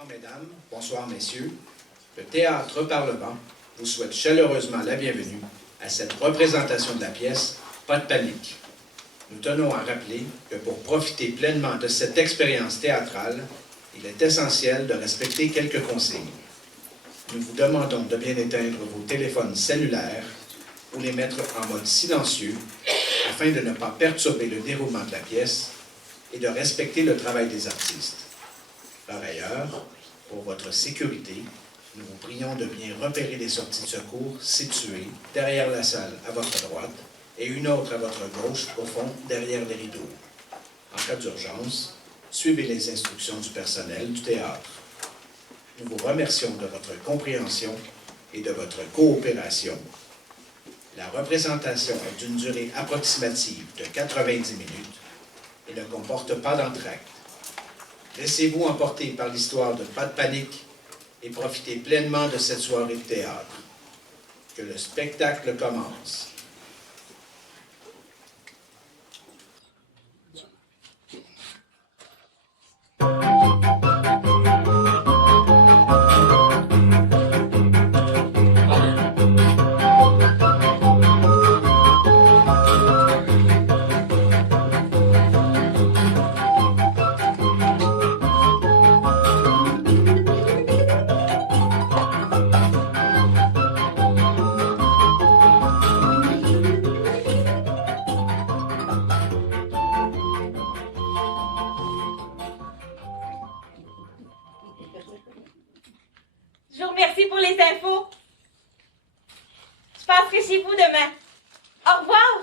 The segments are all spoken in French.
Bonsoir mesdames, bonsoir messieurs. Le Théâtre Parlement vous souhaite chaleureusement la bienvenue à cette représentation de la pièce « Pas de panique ». Nous tenons à rappeler que pour profiter pleinement de cette expérience théâtrale, il est essentiel de respecter quelques consignes. Nous vous demandons de bien éteindre vos téléphones cellulaires ou les mettre en mode silencieux afin de ne pas perturber le déroulement de la pièce et de respecter le travail des artistes. Par ailleurs, pour votre sécurité, nous vous prions de bien repérer les sorties de secours situées derrière la salle à votre droite et une autre à votre gauche, au fond, derrière les rideaux. En cas d'urgence, suivez les instructions du personnel du théâtre. Nous vous remercions de votre compréhension et de votre coopération. La représentation est d'une durée approximative de 90 minutes et ne comporte pas d'entracte. Laissez-vous emporter par l'histoire de Pas de panique et profitez pleinement de cette soirée de théâtre. Que le spectacle commence. Je vous remercie pour les infos. Je passerai chez vous demain. Au revoir.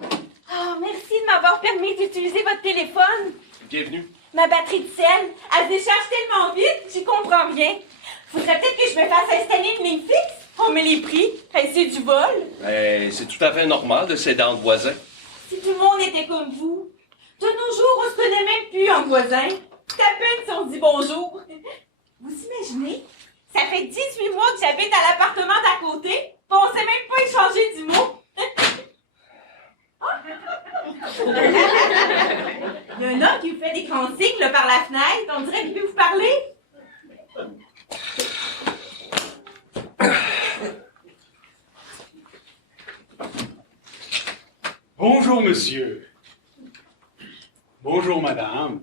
Oh, merci de m'avoir permis d'utiliser votre téléphone. Bienvenue. Ma batterie de sel, elle se décharge tellement vite, j'y comprends rien. Faudrait peut-être que je me fasse installer une ligne fixe. On met les prix. Hey, c'est du vol. C'est tout à fait normal de céder entre voisins. Si tout le monde était comme vous. De nos jours, on se connaît même plus en voisins. C'est à peine si on se dit bonjour. Vous imaginez? Ça fait 18 mois que j'habite à l'appartement d'à côté, pis on s'est même pas échangé du mot. Il y a un homme qui vous fait des grands signes là, par la fenêtre. On dirait qu'il veut vous parler. Bonjour, monsieur. Bonjour, madame.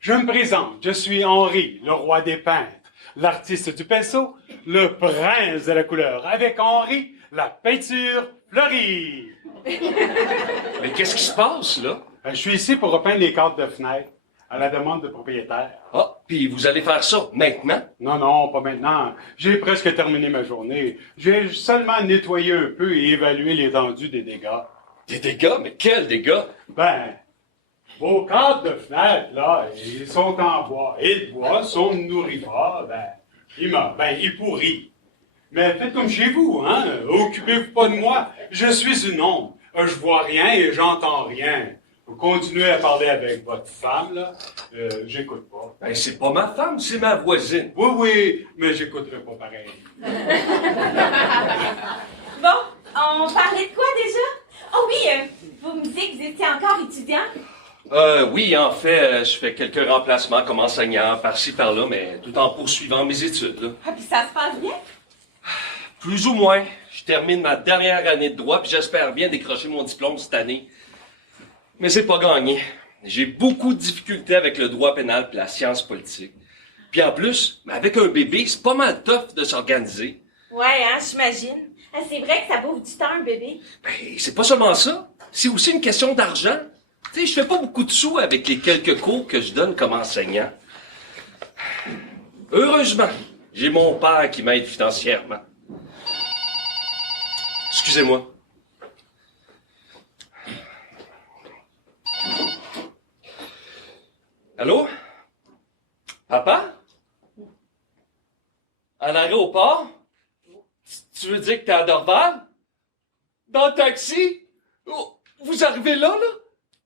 Je me présente, je suis Henri, le roi des peintres, l'artiste du pinceau, le prince de la couleur. Avec Henri, la peinture fleurie. Mais qu'est-ce qui se passe, là? Je suis ici pour repeindre les cadres de fenêtres, à la demande de propriétaires. Ah, puis vous allez faire ça maintenant? Non, pas maintenant. J'ai presque terminé ma journée. J'ai seulement nettoyé un peu et évalué l'étendue des dégâts. Des dégâts? Mais quels dégâts? Vos cadres de fenêtres, là, ils sont en bois. Et le bois, si on ne nourrit pas, il pourrit. Mais faites comme chez vous, hein. Occupez-vous pas de moi. Je suis une ombre. Je vois rien et j'entends rien. Vous continuez à parler avec votre femme, là. J'écoute pas. C'est pas ma femme, c'est ma voisine. Oui, mais j'écouterai pas pareil. Bon, on parlait de quoi déjà? Oh oui, vous me disiez que vous étiez encore étudiant? Oui, en fait, je fais quelques remplacements comme enseignant, par-ci, par-là, mais tout en poursuivant mes études, là. Ah, puis ça se passe bien? Plus ou moins. Je termine ma dernière année de droit, puis j'espère bien décrocher mon diplôme cette année. Mais c'est pas gagné. J'ai beaucoup de difficultés avec le droit pénal et la science politique. Puis en plus, avec un bébé, c'est pas mal tough de s'organiser. Ouais, hein, j'imagine. Ah, c'est vrai que ça bouffe du temps, un bébé. C'est pas seulement ça. C'est aussi une question d'argent. Tu sais, je fais pas beaucoup de sous avec les quelques cours que je donne comme enseignant. Heureusement, j'ai mon père qui m'aide financièrement. Excusez-moi. Allô? Papa? À l'aéroport? Tu veux dire que t'es à Dorval? Dans le taxi? Oh, vous arrivez là?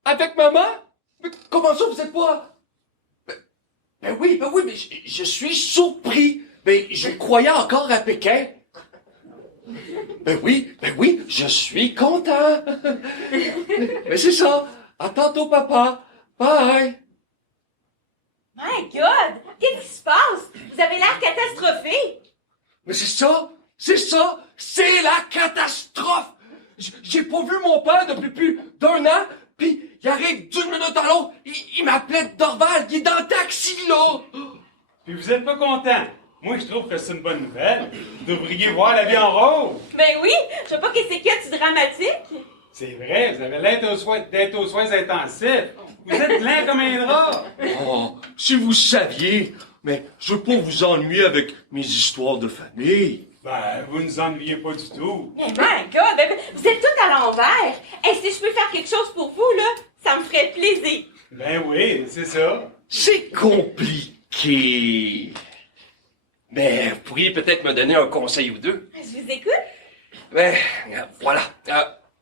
Avec maman? Mais comment ça, vous êtes pas... Ben oui, mais je suis surpris. Ben, je croyais encore à Pékin. Ben oui, je suis content. Mais c'est ça. À tantôt, papa. Bye. My God! Qu'est-ce qui se passe? Vous avez l'air catastrophé. Mais c'est la catastrophe! J'ai pas vu mon père depuis plus d'1 an, puis il arrive d'une minute à l'autre, il m'appelait Dorval, il est dans le taxi, là! Puis vous êtes pas content. Moi, je trouve que c'est une bonne nouvelle. Vous devriez voir la vie en rose. Ben oui, je sais pas qu'est-ce qu'il y a de dramatique. C'est vrai, vous avez l'air d'être aux soins intensifs. Vous êtes lent comme un drap. Oh, si vous saviez, mais je veux pas vous ennuyer avec mes histoires de famille. Ben, vous nous ennuyez pas du tout. Mais my God, ben, vous êtes tout à l'envers. Et si je peux faire quelque chose pour vous, là, ça me ferait plaisir. Ben oui, c'est ça. C'est compliqué. Mais vous pourriez peut-être me donner un conseil ou deux. Je vous écoute. Ben, voilà.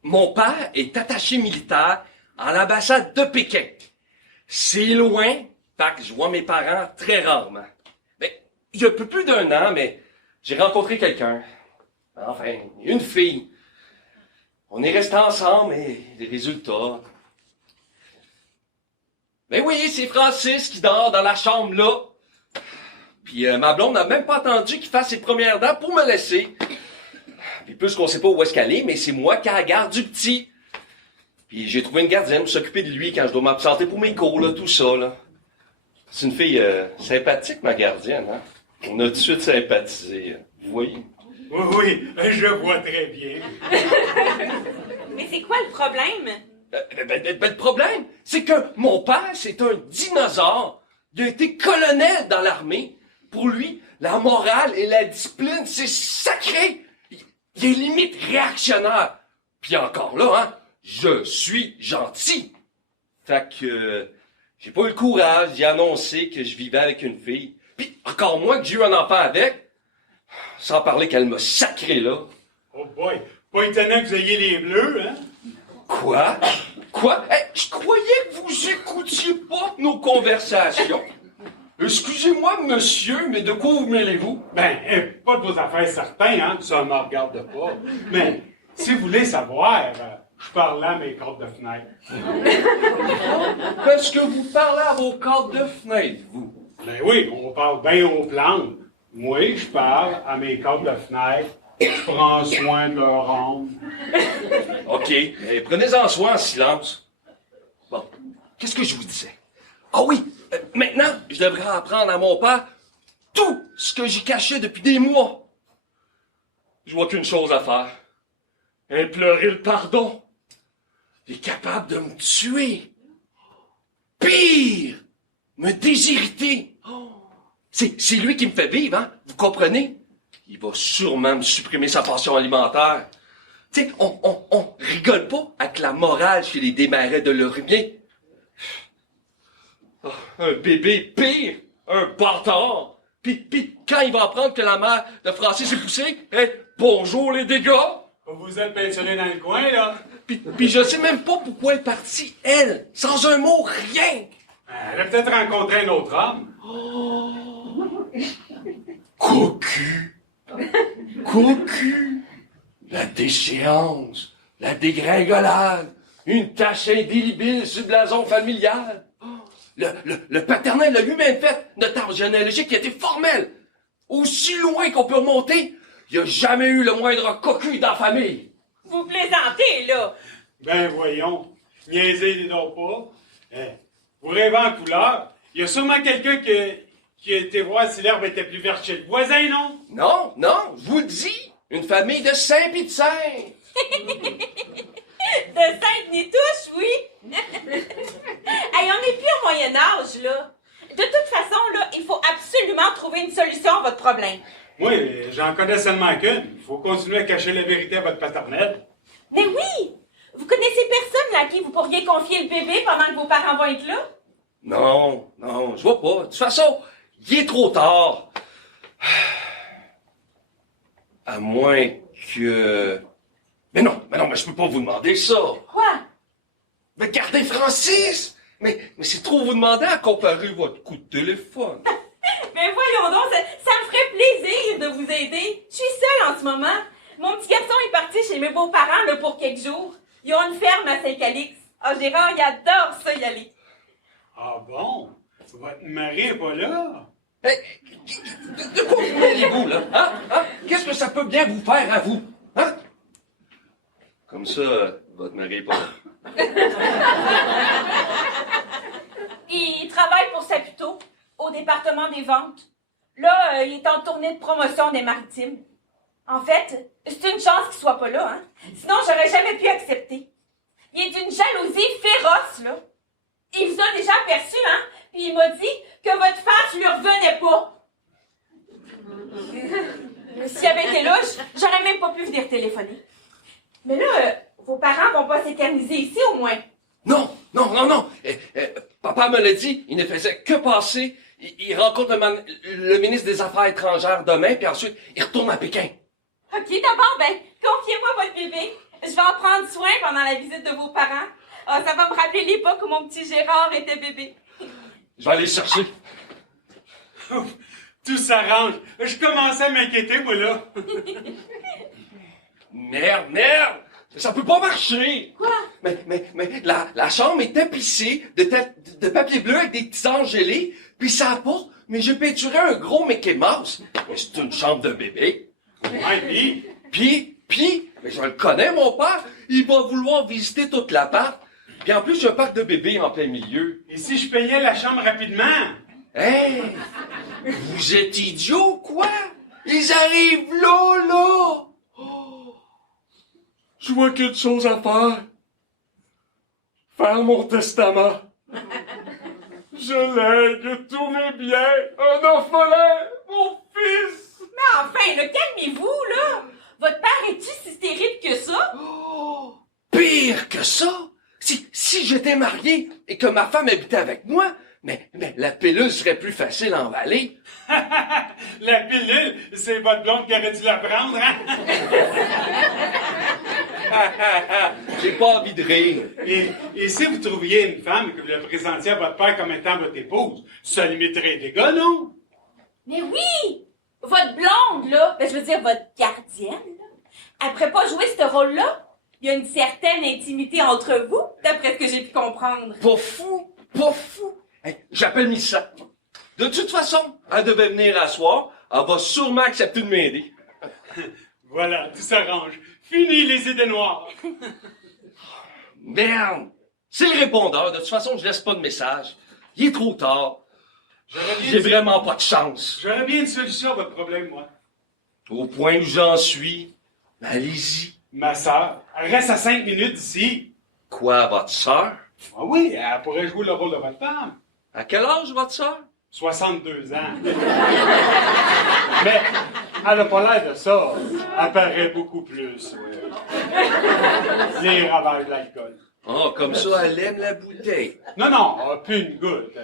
Mon père est attaché militaire à l'ambassade de Pékin. C'est loin, fait que je vois mes parents très rarement. Ben, il y a un peu plus d'1 an, mais j'ai rencontré quelqu'un. Enfin, une fille. On est restés ensemble, et les résultats... Ben oui, c'est Francis qui dort dans la chambre là. Puis ma blonde n'a même pas attendu qu'il fasse ses premières dents pour me laisser. Puis puisqu'on sait pas où est-ce qu'elle est, mais c'est moi qui ai la garde du petit. Puis j'ai trouvé une gardienne pour s'occuper de lui quand je dois m'absenter pour mes cours, là, tout ça, là. C'est une fille sympathique, ma gardienne, hein. On a tout de suite sympathisé, vous voyez. Oui, je vois très bien. Mais c'est quoi le problème? Le problème, c'est que mon père, c'est un dinosaure. Il a été colonel dans l'armée. Pour lui, la morale et la discipline, c'est sacré. Il est limite réactionnaire. Puis encore là, hein, je suis gentil. Fait que j'ai pas eu le courage d'y annoncer que je vivais avec une fille. Puis encore moins que j'ai eu un enfant avec. Sans parler qu'elle m'a sacré là. Oh boy, pas étonnant que vous ayez les bleus, hein? Quoi? Hey, je croyais que vous écoutiez pas nos conversations. Excusez-moi, monsieur, mais de quoi vous mêlez-vous? Ben, pas de vos affaires certains, hein, ça ne me regarde pas. Mais, si vous voulez savoir, je parle là à mes cordes de fenêtre. Est-ce que vous parlez à vos cordes de fenêtre, vous? Ben oui, on parle bien aux plantes. Moi, je parle à mes cordes de fenêtre. Je prends soin de leur âme. OK, prenez-en soin en silence. Bon, qu'est-ce que je vous disais? Ah oui, maintenant, je devrais apprendre à mon père tout ce que j'ai caché depuis des mois. Je vois qu'une chose à faire. Implorer le pardon. Il est capable de me tuer. Pire, me désirriter. C'est lui qui me fait vivre, hein? Vous comprenez? Il va sûrement me supprimer sa pension alimentaire. Tu sais, on rigole pas avec la morale chez les démarrais de l'Orient. Oh, un bébé pire, un bâtard. Puis quand il va apprendre que la mère de Francis est poussée, bonjour les dégâts. Vous êtes pensionné dans le coin, là? Puis je sais même pas pourquoi elle est partie, elle, sans un mot, rien. Elle a peut-être rencontré un autre homme. Cocu. La déchéance, la dégringolade, une tache indélébile sur le blason familial. Le paternel a lui-même fait notre arbre généalogique qui a été formel. Aussi loin qu'on peut remonter, il n'y a jamais eu le moindre cocu dans la famille. Vous plaisantez, là. Ben voyons, niaisez les dons pas. Vous rêvez en couleur. Il y a sûrement quelqu'un qui a été voir si l'herbe était plus verte chez le voisin, non? Non, je vous le dis, une famille de saints pis de saints. De Sainte-Nitouche, oui. Hey, on n'est plus au Moyen-Âge, là. De toute façon, là, il faut absolument trouver une solution à votre problème. Oui, j'en connais seulement qu'une. Il faut continuer à cacher la vérité à votre paternelle. Mais oui! Vous connaissez personne à qui vous pourriez confier le bébé pendant que vos parents vont être là? Non, je vois pas. De toute façon, il est trop tard. À moins que... Mais non, je peux pas vous demander ça. Quoi? Mais gardez Francis! Mais c'est trop vous demander à comparer votre coup de téléphone. Mais voyons donc, ça me ferait plaisir de vous aider. Je suis seule en ce moment. Mon petit garçon est parti chez mes beaux-parents là, pour quelques jours. Ils ont une ferme à Saint-Calix. Ah, Gérard, il adore ça y aller. Ah bon? Votre mari est pas là? Hey, de quoi vous mêlez-vous, là? Hein? Hein? Qu'est-ce que ça peut bien vous faire à vous? Hein? Comme ça, votre mari est pas là. Il travaille pour Saputo, au département des ventes. Là, il est en tournée de promotion des maritimes. En fait, c'est une chance qu'il soit pas là, hein. Sinon, j'aurais jamais pu accepter. Il est d'une jalousie féroce, là. Il vous a déjà aperçu, hein, puis il m'a dit que votre face lui revenait pas. S'il avait été là, j'aurais même pas pu venir téléphoner. Mais là, vos parents vont pas s'éterniser ici, au moins. Non. Papa me l'a dit, il ne faisait que passer. Il rencontre le ministre des Affaires étrangères demain, puis ensuite, il retourne à Pékin. OK, d'abord, confiez-moi votre bébé. Je vais en prendre soin pendant la visite de vos parents. Ah, ça va me rappeler l'époque où mon petit Gérard était bébé. Je vais aller le chercher. Tout s'arrange. Je commençais à m'inquiéter, moi, là. Merde! Ça peut pas marcher! Quoi? Mais la chambre est tapissée de papier bleu avec des petits anges gelés, puis ça apporte, mais j'ai peinturé un gros Mickey Mouse. Mais c'est une chambre de bébé. Ouais, Puis, mais je le connais, mon père, il va vouloir visiter toute l'appart. Puis en plus, j'ai un parc de bébés en plein milieu. et si je payais la chambre rapidement? Hey! Vous êtes idiots, quoi? Ils arrivent là! Oh! Je vois quelque chose à faire. Faire mon testament. Je lègue tous mes biens à un orphelin, mon fils! Mais enfin, là, calmez-vous, là. Votre père est-tu si terrible que ça? Oh! Pire que ça! Si j'étais marié et que ma femme habitait avec moi, mais la pilule serait plus facile à emballer. La pilule, c'est votre blonde qui aurait dû la prendre, hein? J'ai pas envie de rire. Et si vous trouviez une femme et que vous la présentiez à votre père comme étant votre épouse, ça limiterait les dégâts, non? Mais oui! Votre blonde, là, je veux dire votre gardienne, là, après pas jouer ce rôle-là, il y a une certaine intimité entre vous, d'après ce que j'ai pu comprendre. Pas fou! Hey, j'appelle Missa. De toute façon, elle devait venir à soir. Elle va sûrement accepter de m'aider. Voilà, tout s'arrange. Fini les idées noires. Merde! C'est le répondeur. De toute façon, je laisse pas de message. Il est trop tard. J'ai vraiment pas de chance. J'aurais bien une solution à votre problème, moi. Au point où j'en suis, allez-y. Ma sœur, elle reste à 5 minutes d'ici. Quoi, votre sœur? Ah oui, elle pourrait jouer le rôle de votre femme. À quel âge, votre sœur? 62 ans. Mais elle n'a pas l'air de ça. Elle paraît beaucoup plus. Les ravages de l'alcool. Oh, comme ça, elle aime la bouteille. Non, plus une goutte.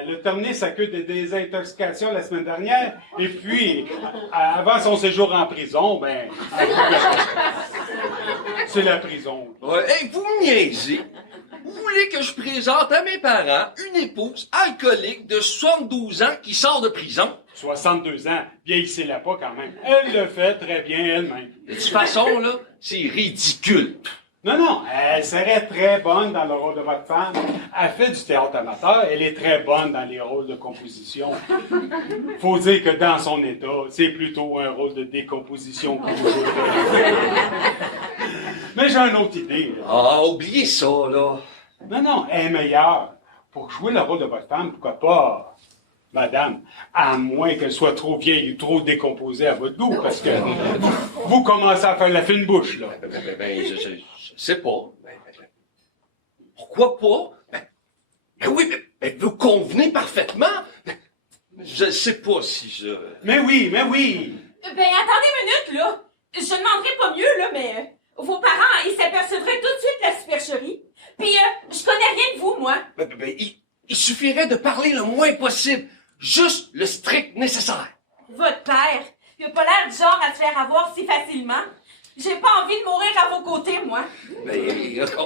Elle a terminé sa cure de désintoxication la semaine dernière, et puis, avant son séjour en prison, c'est la prison. Ouais, hey, vous me niaisez. Vous voulez que je présente à mes parents une épouse alcoolique de 72 ans qui sort de prison? 62 ans, vieillissez-la pas quand même. Elle le fait très bien elle-même. De toute façon, là, c'est ridicule. Non, elle serait très bonne dans le rôle de votre femme. Elle fait du théâtre amateur, elle est très bonne dans les rôles de composition. Faut dire que dans son état, c'est plutôt un rôle de décomposition que vous jouez. Mais j'ai une autre idée. Là. Ah, oubliez ça, là. Non, elle est meilleure. Pour jouer le rôle de votre femme, pourquoi pas, madame, à moins qu'elle soit trop vieille ou trop décomposée à votre goût, parce que vous commencez à faire la fine bouche, là. Je sais pas. Pourquoi pas? Oui, mais vous convenez parfaitement. Je sais pas si je... Mais oui! Attendez une minute, là. Je demanderai pas mieux, là, mais vos parents, ils s'apercevraient tout de suite de la supercherie. Puis, je connais rien de vous, moi. Il suffirait de parler le moins possible. Juste le strict nécessaire. Votre père, il a pas l'air du genre à se faire avoir si facilement. J'ai pas envie de mourir à vos côtés, moi.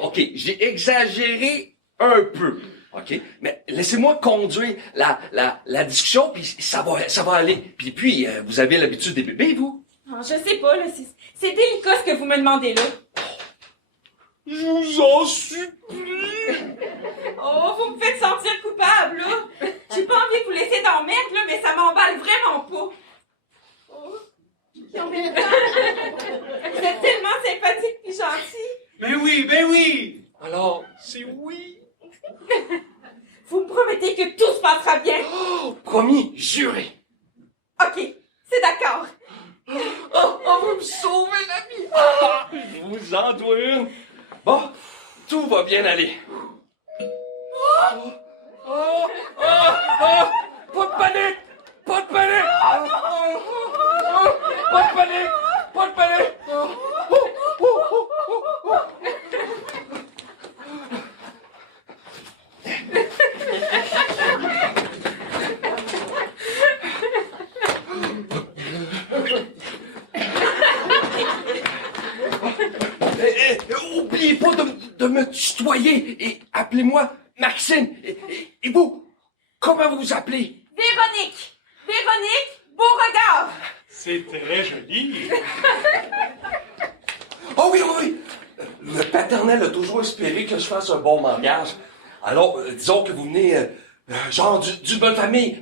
OK, j'ai exagéré un peu. OK? Mais laissez-moi conduire la discussion, puis ça va aller. Puis vous avez l'habitude des bébés, vous? Oh, je sais pas, là. C'est délicat ce que vous me demandez là. Je vous en supplie. Oh, vous me faites sentir coupable, là. J'ai pas envie de vous laisser dans la merde, Alors, c'est oui. Vous me promettez que tout se passera bien? Oh, promis, juré. OK, c'est d'accord. Vous me sauvez la vie. Je vous en dois une. Bon, tout va bien aller. Pas de panique! Pas de panique! Pas de panique! Pas de panique! Oubliez pas de me tutoyer et appelez-moi Maxime. Et vous, comment vous vous appelez? Véronique! Véronique Beauregard! C'est très joli. Oh oui, oui, oui. Le paternel a toujours espéré que je fasse un bon mariage. Alors, disons que vous venez, genre, d'une bonne famille,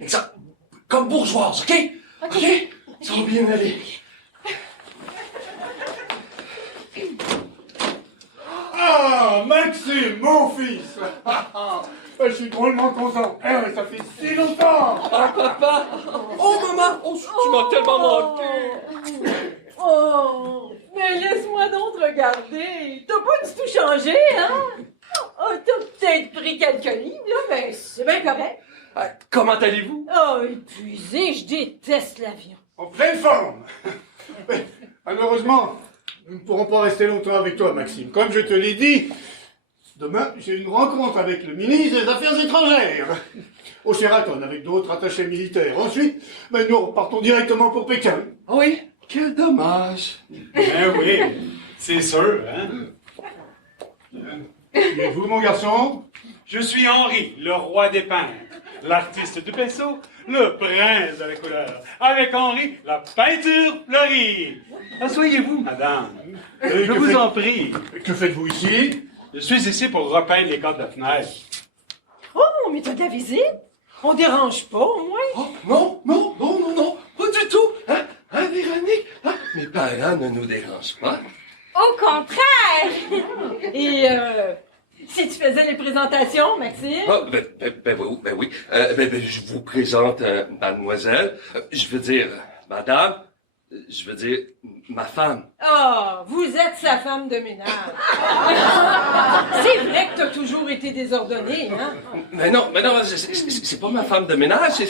comme bourgeoise, OK? OK? Ça va bien aller. Ah, Maxime, mon fils! Je suis drôlement content. Ça fait si longtemps! Ah, papa! Oh, maman! Oh, tu m'as tellement manqué! Oh, mais laisse-moi donc te regarder. T'as pas du tout changé, hein? Oh, t'as peut-être pris quelques livres, là, mais c'est bien correct. Comment allez-vous? Oh, épuisé, je déteste l'avion. En pleine forme! Mais, malheureusement, nous ne pourrons pas rester longtemps avec toi, Maxime. Comme je te l'ai dit, demain, j'ai une rencontre avec le ministre des Affaires étrangères. Au Sheraton, avec d'autres attachés militaires. Ensuite, nous repartons directement pour Pékin. Ah oui? Quel dommage! Oui, c'est sûr, hein? Et vous, mon garçon? Je suis Henri, le roi des peintres, l'artiste du pinceau, le prince de la couleur. Avec Henri, la peinture fleurie. Asseyez-vous, madame. Je vous en prie. Que faites-vous ici? Je suis ici pour repeindre les cadres de la fenêtre. Oh, mais t'as de la visite? On dérange pas, au moins? Oh, non, pas du tout! Hein, Véronique? Hein? Mes parents ne nous dérangent pas. Au contraire! Et, si tu faisais les présentations, Maxime? Ah, ben oui. Je vous présente mademoiselle, je veux dire madame, je veux dire ma femme. Ah, vous êtes sa femme de ménage. C'est vrai que t'as toujours été désordonné, hein? Mais non, c'est pas ma femme de ménage,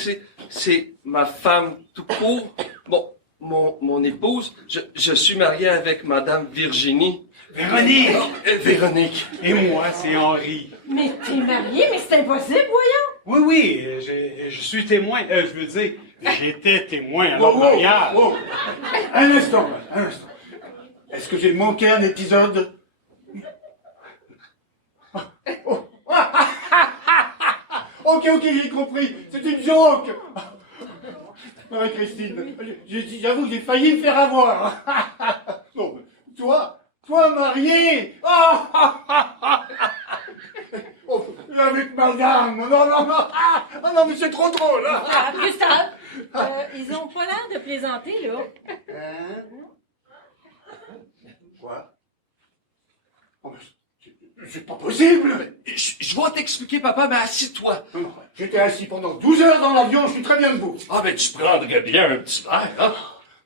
c'est ma femme tout court. Bon, mon épouse, je suis marié avec madame Virginie. Véronique! Véronique. Et moi, c'est Henri. Mais t'es marié, mais c'est impossible, voyons! Oui, je suis témoin. Je veux dire, j'étais témoin à leur mariage. Un instant. Est-ce que j'ai manqué un épisode? Ok, j'ai compris. C'est une joke. Marie-Christine, j'avoue que j'ai failli me faire avoir. Non, toi marié. Oh, avec madame. Non, mais c'est trop drôle. Ah, Gustave, ils ont pas l'air de plaisanter, là. Quoi? Oh, mais c'est pas possible. Je vais t'expliquer, papa, mais assis-toi. Non, j'étais assis pendant 12 heures dans l'avion, je suis très bien debout. Ah, ben tu prendrais bien un petit verre, hein?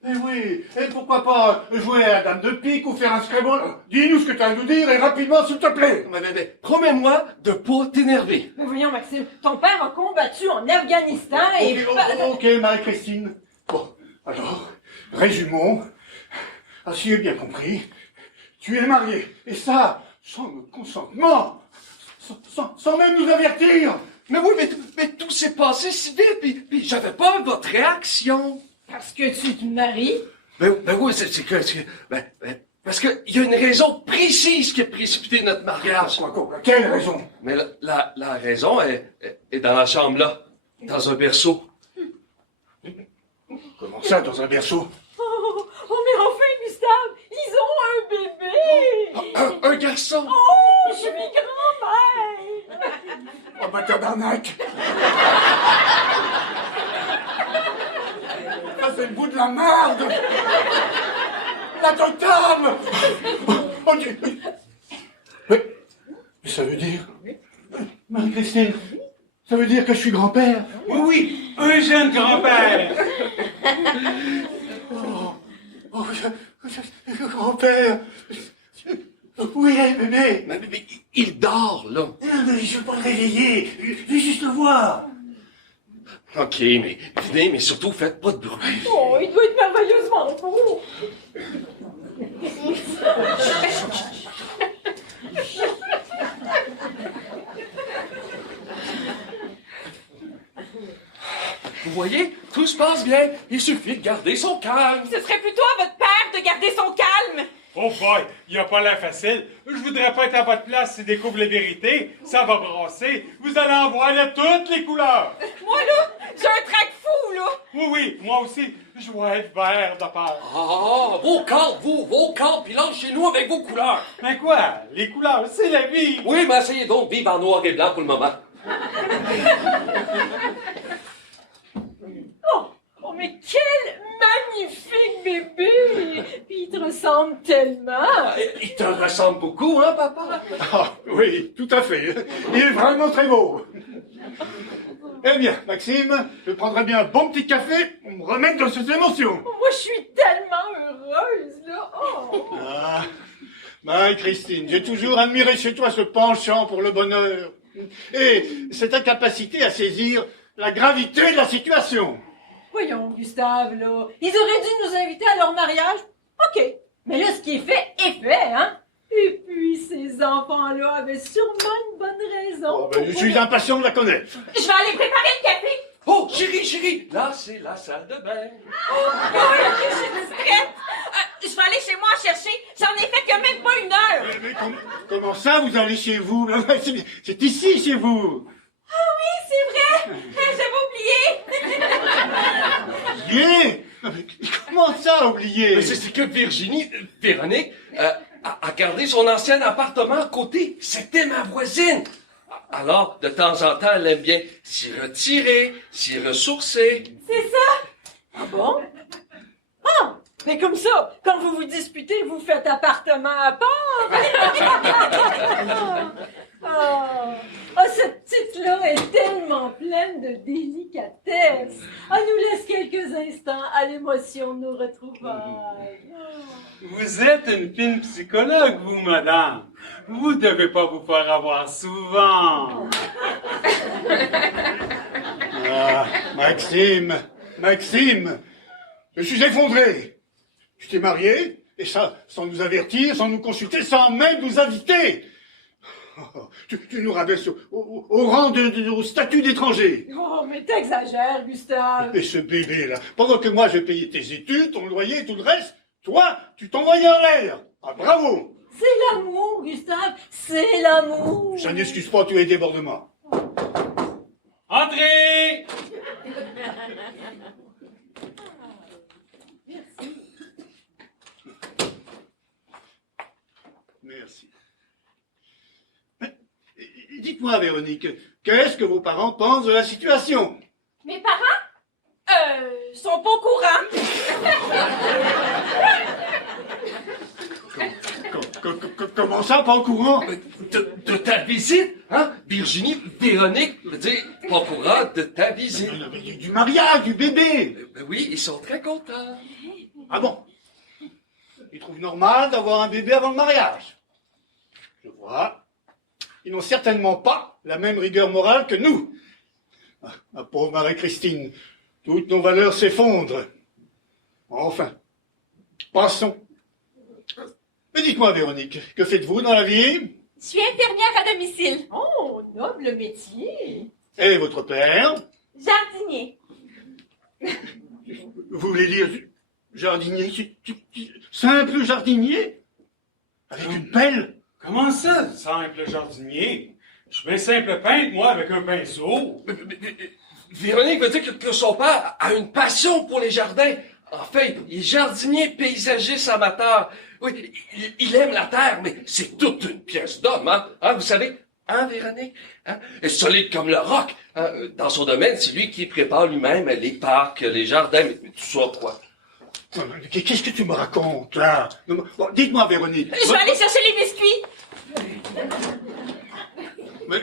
Mais oui, et pourquoi pas jouer à la dame de pique ou faire un scrabble? Dis-nous ce que tu as à nous dire et rapidement, s'il te plaît. Mais promets-moi de pas t'énerver. Mais voyons, Maxime, ton père a combattu en Afghanistan et... Ok, Marie-Christine. Bon, alors, résumons. Si j'ai bien compris, tu es marié, et ça, sans notre consentement, sans même nous avertir. Mais oui, mais tout s'est passé si vite, puis j'avais pas votre réaction. Parce que tu te maries? Ben oui, parce que il y a une raison précise qui a précipité notre mariage. Quoi, quelle raison? Mais la raison est dans la chambre là, dans un berceau. Comment ça, dans un berceau? Oh, mais enfin, Gustave, ils ont un bébé! Un garçon! Oh, je suis grand-mère! Oh, bah, tabarnak! Ça, c'est le bout de la merde! La totale! Ok. Mais Ça veut dire... Marie-Christine, ça veut dire que je suis grand-père? Oui, oui, un jeune grand-père. Grand-père. Oui, bébé. Mais il dort, là. Non, mais je veux pas le réveiller. Je veux juste le voir. OK, mais venez, mais surtout, faites pas de bruit. Oh, il doit être merveilleusement beau. Vous voyez, tout se passe bien. Il suffit de garder son calme. Ce serait plutôt à votre père de garder son calme. Oh boy, il a pas l'air facile. Je voudrais pas être à votre place s'il découvre les vérités. Ça va brasser. Vous allez en voir de toutes les couleurs. Moi, là, j'ai un trac fou, là. Oui, oui, moi aussi. Je vais être vert de peur. Ah, vos cartes, vos cartes, puis lâchez-nous avec vos couleurs. Mais quoi? Les couleurs, c'est la vie. Oui, mais essayez donc de vivre en noir et blanc pour le moment. Oh, mais quel magnifique bébé! Puis il te ressemble tellement! Il te ressemble beaucoup, hein, papa? Ah, oui, tout à fait. Il est vraiment très beau. Eh bien, Maxime, je prendrais bien un bon petit café pour me remettre dans ces émotions. Moi, je suis tellement heureuse, là! Oh. Ah, Marie-Christine, j'ai toujours admiré chez toi ce penchant pour le bonheur et cette incapacité à saisir la gravité de la situation. Voyons, Gustave, là, ils auraient dû nous inviter à leur mariage. OK, mais là, ce qui est fait, hein? Et puis, ces enfants-là avaient sûrement une bonne raison. Oh, ben, je suis impatient de la connaître. Je vais aller préparer le café. Oh, chérie, là, c'est la salle de bain. Oh, je suis distraite. Je vais aller chez moi en chercher. J'en ai fait que même pas 1 heure. Mais comment ça, vous allez chez vous? C'est ici, chez vous. Ah oui, c'est vrai. J'avais oublié. Oublié? Mais comment ça, oublié? Mais c'est que Véronique, a gardé son ancien appartement à côté. C'était ma voisine. Alors, de temps en temps, elle aime bien s'y retirer, s'y ressourcer. C'est ça. Ah bon? Ah! Mais comme ça, quand vous vous disputez, vous faites appartement à part? Cette petite-là est tellement pleine de délicatesse. Elle nous laisse quelques instants à l'émotion de nos retrouvailles. Vous êtes une fine psychologue, vous, madame. Vous devez pas vous faire avoir souvent. Ah, Maxime, je suis effondré. Tu t'es marié, et ça, sans nous avertir, sans nous consulter, sans même nous inviter. Tu nous rabaisses au rang au statut d'étranger. Oh, mais t'exagères, Gustave. Et ce bébé-là, pendant que moi je payais tes études, ton loyer et tout le reste, toi, tu t'envoyais en l'air. Ah, bravo. C'est l'amour, Gustave, c'est l'amour. Ça n'excuse pas tous les débordements. Entrez! Merci. Dites-moi, Véronique, qu'est-ce que vos parents pensent de la situation? Mes parents? Sont pas au courant. Comment ça, pas au courant? De ta visite, hein? Véronique, veut dire, pas au courant de ta visite. Du mariage, du bébé. Ben oui, ils sont très contents. Ah bon? Ils trouvent normal d'avoir un bébé avant le mariage. Je vois. Ils n'ont certainement pas la même rigueur morale que nous. Ah, ma pauvre Marie-Christine, toutes nos valeurs s'effondrent. Enfin, passons. Mais dites-moi, Véronique, que faites-vous dans la vie? Je suis infirmière à domicile. Oh, noble métier. Et votre père? Jardinier. Vous voulez dire jardinier? Simple jardinier? Avec une pelle? Comment ça, simple jardinier? Je suis un simple peintre, moi, avec un pinceau. Véronique veut dire que son père a une passion pour les jardins. En fait, il est jardinier paysagiste amateur. Oui, il aime la terre, mais c'est toute une pièce d'homme, hein? Vous savez, hein, Véronique? Hein? Solide comme le roc. Hein? Dans son domaine, c'est lui qui prépare lui-même les parcs, les jardins, mais tout ça, quoi. Qu'est-ce que tu me racontes, là? Bon, dites-moi, Véronique. Je vais aller chercher les biscuits. Mais,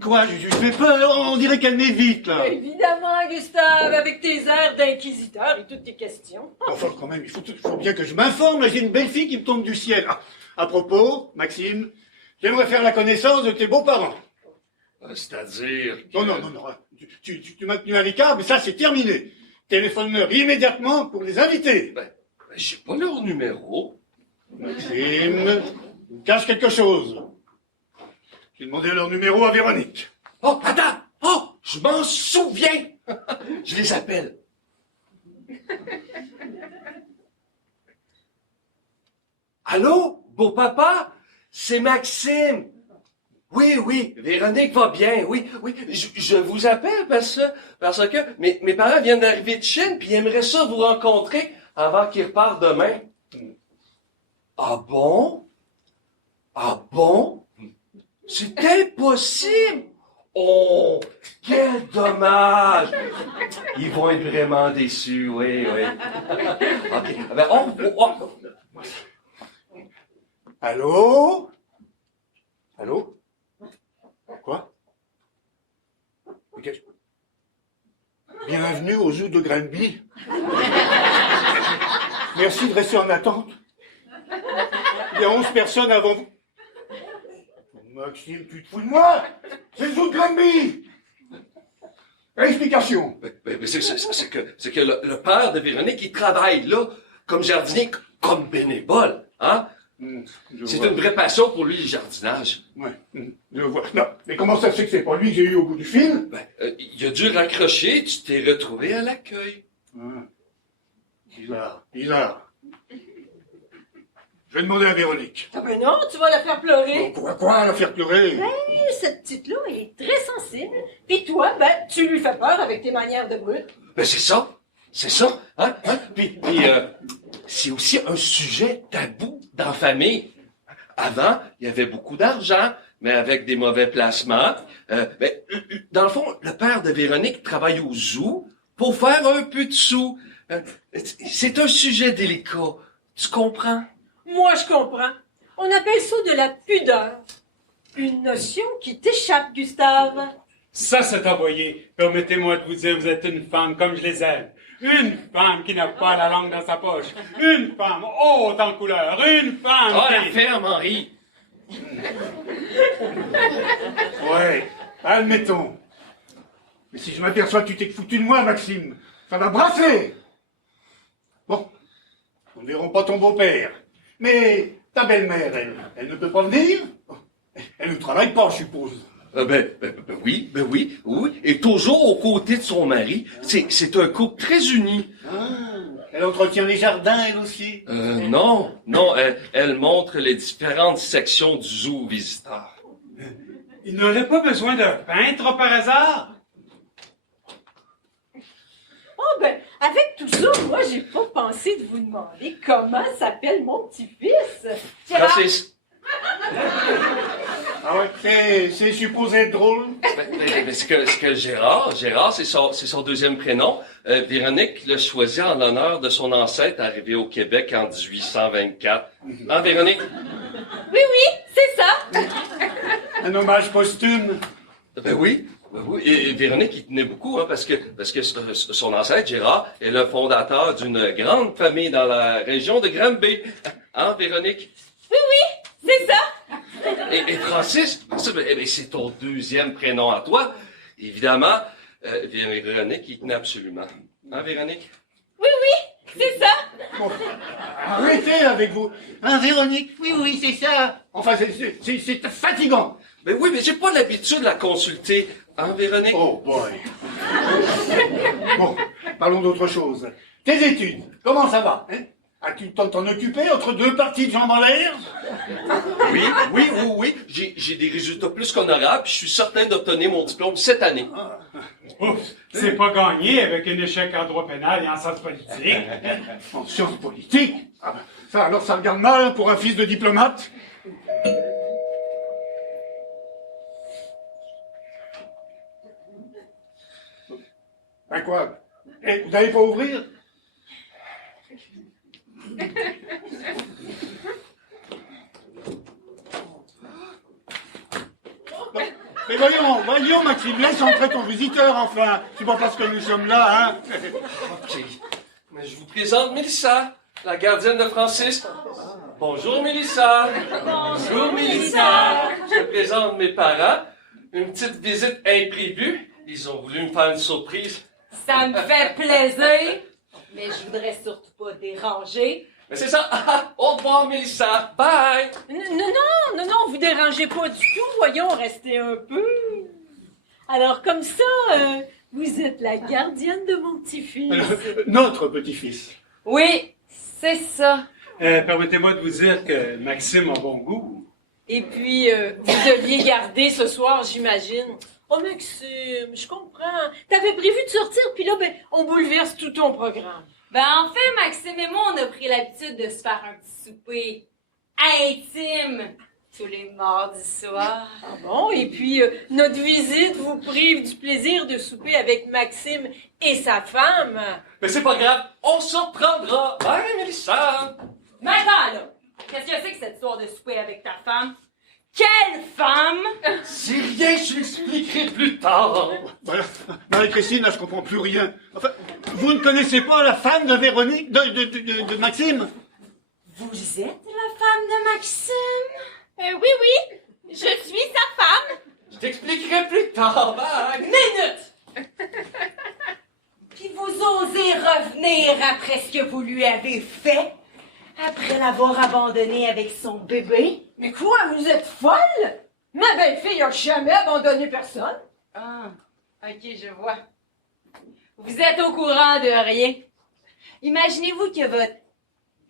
quoi, je fais peur, on dirait qu'elle m'évite, là. Évidemment, Gustave, avec tes airs d'inquisiteur et toutes tes questions. Enfin, quand même, il faut bien que je m'informe, là, j'ai une belle fille qui me tombe du ciel. Ah, à propos, Maxime, j'aimerais faire la connaissance de tes beaux-parents. C'est-à-dire... Non, tu m'as tenu à l'écart, mais ça, c'est terminé. Téléphone-leur immédiatement pour les inviter. Ben, j'ai pas leur numéro. Maxime, tu me caches quelque chose. J'ai demandé leur numéro à Véronique. Oh, attends! Oh, je m'en souviens! Je les appelle. Allô, beau-papa? C'est Maxime. Oui, Véronique va bien, oui. Je vous appelle parce que mes parents viennent d'arriver de Chine puis ils aimeraient ça vous rencontrer avant qu'ils repartent demain. Ah bon? C'est impossible! Oh, quel dommage! Ils vont être vraiment déçus, oui. OK, ben, Allô? Quoi? Bienvenue au zoo de Granby. Merci de rester en attente. Il y a 11 personnes avant vous. Maxime, tu te fous de moi? C'est le zoo de Granby! Explication. Ben, c'est que le père de Véronique, il travaille là, comme jardinier, comme bénévole, hein? C'est une vraie passion pour lui, le jardinage. Ouais, je vois. Non, mais comment ça se fait que c'est pas lui que j'ai eu au bout du fil? Ben, il a dû raccrocher, tu t'es retrouvé à l'accueil. Bizarre. Je vais demander à Véronique. Ah ben non, tu vas la faire pleurer. Quoi, la faire pleurer? Ben, cette petite-là, elle est très sensible. Puis toi, ben, tu lui fais peur avec tes manières de brute. Ben, c'est ça, hein? Puis, c'est aussi un sujet tabou dans la famille. Avant, il y avait beaucoup d'argent, mais avec des mauvais placements. Dans le fond, le père de Véronique travaille au zoo pour faire un peu de sous. C'est un sujet délicat. Tu comprends? Moi, je comprends. On appelle ça de la pudeur. Une notion qui t'échappe, Gustave. Ça, c'est envoyé. Permettez-moi de vous dire, vous êtes une femme comme je les aime. Une femme qui n'a pas la langue dans sa poche. Une femme haute en couleur. Une femme Ah, qui... la ferme, Henri! Ouais, admettons. Mais si je m'aperçois que tu t'es foutu de moi, Maxime, ça va brasser. Bon, nous ne verrons pas ton beau-père. Mais ta belle-mère, elle ne peut pas venir? Elle ne travaille pas, je suppose. Oui. Et toujours aux côtés de son mari. C'est un couple très uni. Elle entretient les jardins, elle aussi? Non, elle montre les différentes sections du zoo aux visiteurs. Il n'aurait pas besoin d'un peintre par hasard? Oh ben, avec tout ça, moi, j'ai pas pensé de vous demander comment s'appelle mon petit-fils. Gérard? Francis. Ah ouais, c'est supposé être drôle. C'est que Gérard, c'est son deuxième prénom. Véronique l'a choisi en l'honneur de son ancêtre arrivé au Québec en 1824. Hein, Véronique? Oui, c'est ça. Un hommage posthume. Ben oui. Et Véronique, il tenait beaucoup, hein, parce que son ancêtre, Gérard, est le fondateur d'une grande famille dans la région de Granby. Hein, Véronique? Oui, c'est ça. Et Francis, c'est ton deuxième prénom à toi. Évidemment, Véronique, il tenait absolument. Hein, Véronique? Oui, c'est ça. Bon, arrêtez avec vous. Hein, Véronique? Oui, c'est ça. Enfin, c'est fatigant. Ben oui, mais j'ai pas l'habitude de la consulter. Hein, Véronique? Oh boy. Bon, parlons d'autre chose. Tes études, comment ça va, hein? As-tu le temps de t'en occuper entre deux parties de jambes en l'air? Oui. J'ai des résultats plus qu'honorables, puis je suis certain d'obtenir mon diplôme cette année. Ouf, c'est pas gagné avec un échec en droit pénal et en sciences politiques. En sciences politiques? Ah, ça, alors ça regarde mal pour un fils de diplomate? Ben quoi? Vous n'allez pas ouvrir? Mais voyons, Maxime, laisse entrer ton visiteur, enfin. C'est pas parce que nous sommes là, hein. OK. Mais je vous présente Mélissa, la gardienne de Francis. Bonjour, Mélissa. Bonjour, Mélissa. Je présente mes parents. Une petite visite imprévue. Ils ont voulu me faire une surprise. Ça me fait plaisir, mais je voudrais surtout pas déranger. Mais c'est ça. Au revoir, Mélissa. Bye. Non, vous dérangez pas du tout. Voyons, restez un peu. Alors, comme ça, vous êtes la gardienne de mon petit-fils. Notre petit-fils. Oui, c'est ça. Permettez-moi de vous dire que Maxime a bon goût. Et puis, vous deviez garder ce soir, j'imagine. Oh, Maxime, je comprends. T'avais prévu de sortir, puis là, on bouleverse tout ton programme. En fait, Maxime et moi, on a pris l'habitude de se faire un petit souper intime tous les mardis soirs. Ah bon? Et puis, notre visite vous prive du plaisir de souper avec Maxime et sa femme. Mais c'est pas grave. On se reprendra. Bye, Mélissa. Mais attends, là! Qu'est-ce que c'est que cette histoire de souper avec ta femme? Quelle femme? C'est rien, je l'expliquerai plus tard. Voilà. Marie-Christine, là, je comprends plus rien. Enfin, vous ne connaissez pas la femme de Véronique, de Maxime? Vous êtes la femme de Maxime? Oui, je suis sa femme. Je t'expliquerai plus tard. Bye. Minute! Puis vous osez revenir après ce que vous lui avez fait? Après l'avoir abandonné avec son bébé? Mais quoi, vous êtes folle? Ma belle-fille a jamais abandonné personne. Ah, ok, je vois. Vous êtes au courant de rien. Imaginez-vous que votre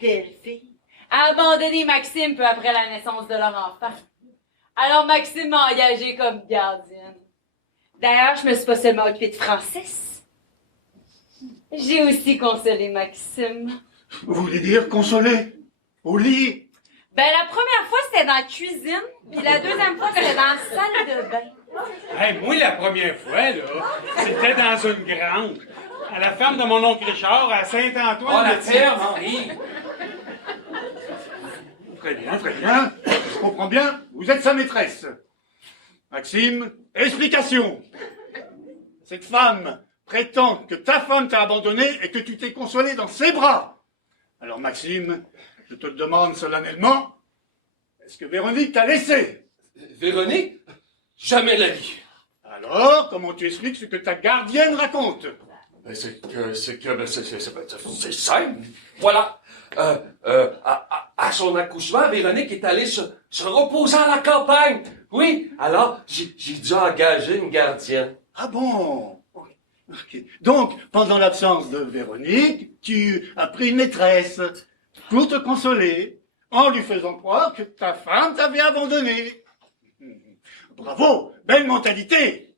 belle-fille a abandonné Maxime peu après la naissance de leur enfant. Alors Maxime m'a engagée comme gardienne. D'ailleurs, je me suis pas seulement occupée de Francis. J'ai aussi consolé Maxime. Vous voulez dire consoler? Au lit? La première fois, c'était dans la cuisine, puis la deuxième fois, c'était dans la salle de bain. Hey, moi, la première fois, là, c'était dans une grange, à la ferme de mon oncle Richard, à Saint-Antoine. La ferme, Henri. Très bien. Je comprends bien. Vous êtes sa maîtresse. Maxime, explication. Cette femme prétend que ta femme t'a abandonné et que tu t'es consolé dans ses bras. Alors, Maxime, je te le demande solennellement, est-ce que Véronique t'a laissé? Véronique? Jamais la vie. Alors, comment tu expliques ce que ta gardienne raconte? C'est simple. Voilà. À son accouchement, Véronique est allée se reposer à la campagne. Oui. Alors, j'ai dû engager une gardienne. Ah bon? Ok. Donc, pendant l'absence de Véronique, tu as pris une maîtresse pour te consoler, en lui faisant croire que ta femme t'avait abandonné. Bravo, belle mentalité.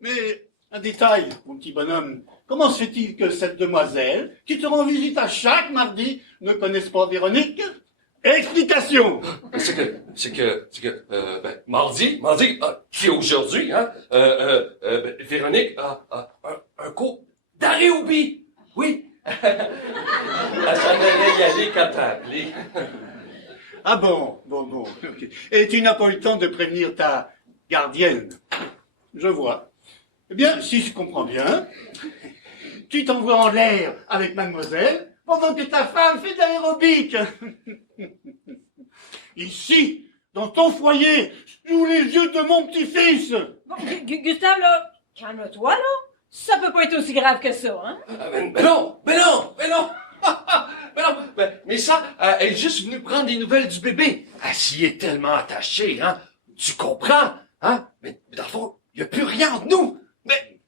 Mais, un détail, mon petit bonhomme, comment se fait-il que cette demoiselle, qui te rend visite à chaque mardi, ne connaisse pas Véronique? Explication. Mardi, qui est aujourd'hui, hein, Véronique a un cours d'aréobie. Oui. Elle s'en allait y aller quand t'as appelé. Ah bon. Ok. Et tu n'as pas eu le temps de prévenir ta gardienne. Je vois. Eh bien, si je comprends bien, tu t'envoies en l'air avec mademoiselle pendant que ta femme fait de l'aérobic. Ici, dans ton foyer, sous les yeux de mon petit-fils. Bon, Gustave, là, calme-toi, là. Ça peut pas être aussi grave que ça, hein? Mais non! Mais ça, elle est juste venue prendre des nouvelles du bébé. Elle s'y est tellement attachée, hein? Tu comprends? Hein? Mais dans le fond, il n'y a plus rien entre nous. Mais,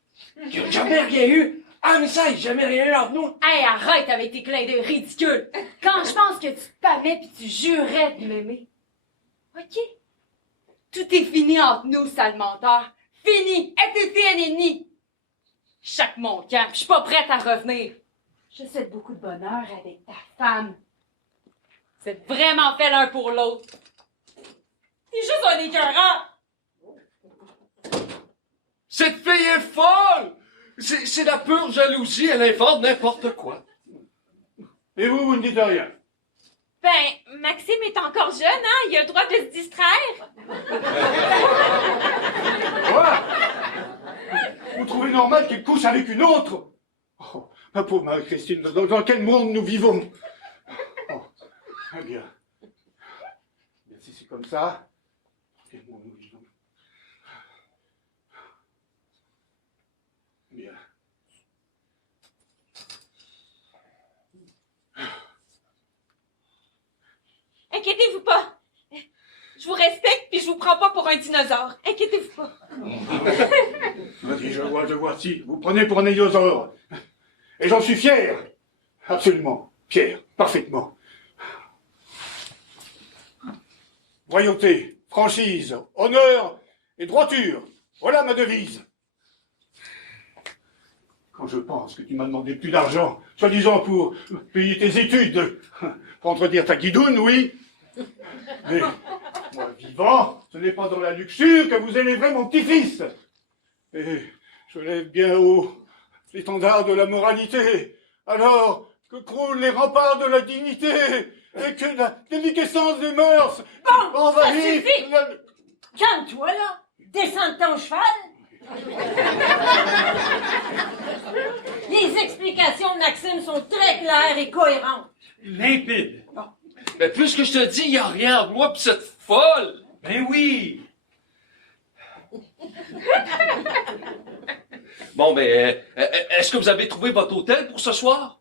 il n'y a jamais rien eu. Ah, mais ça, il n'y a jamais rien eu entre nous. Hey, arrête avec tes clins d'œil ridicules! Quand je pense que tu te pâmais pis tu jurais de m'aimer. OK? Tout est fini entre nous, sale menteur. Fini! FFNNI! Chaque mon camp, je suis pas prête à revenir. Je souhaite beaucoup de bonheur avec ta femme. Vous êtes vraiment fait l'un pour l'autre. C'est juste un écœurant! Cette fille est folle! C'est la pure jalousie, elle invente n'importe quoi. Et vous ne dites rien. Maxime est encore jeune, hein? Il a le droit de se distraire. normal qu'elle couche avec une autre? Oh, ma pauvre Marie-Christine, dans quel monde nous vivons? Oh, eh bien. Si c'est comme ça, dans quel monde nous vivons? Bien. Inquiétez-vous pas. Je vous respecte puis je vous prends pas pour un dinosaure. Inquiétez-vous pas. Vas-y, je vois, si. Vous prenez pour un dinosaure. Et j'en suis fier. Absolument. Fier. Parfaitement. Royauté, franchise, honneur et droiture. Voilà ma devise. Quand je pense que tu m'as demandé plus d'argent, soi-disant pour payer tes études, pour entretenir ta guidoune, oui. Mais, moi vivant, ce n'est pas dans la luxure que vous élèverez mon petit-fils. Et je lève bien haut l'étendard de la moralité, alors que croulent les remparts de la dignité, et que la déliquescence des mœurs Bon, ça envahit... suffit. Calme-toi, là. Descends de ton cheval. Les explications de Maxime sont très claires et cohérentes. Limpide. Mais plus que je te dis, il n'y a rien entre moi pis cette folle! Ben oui. Bon, ben, est-ce que vous avez trouvé votre hôtel pour ce soir?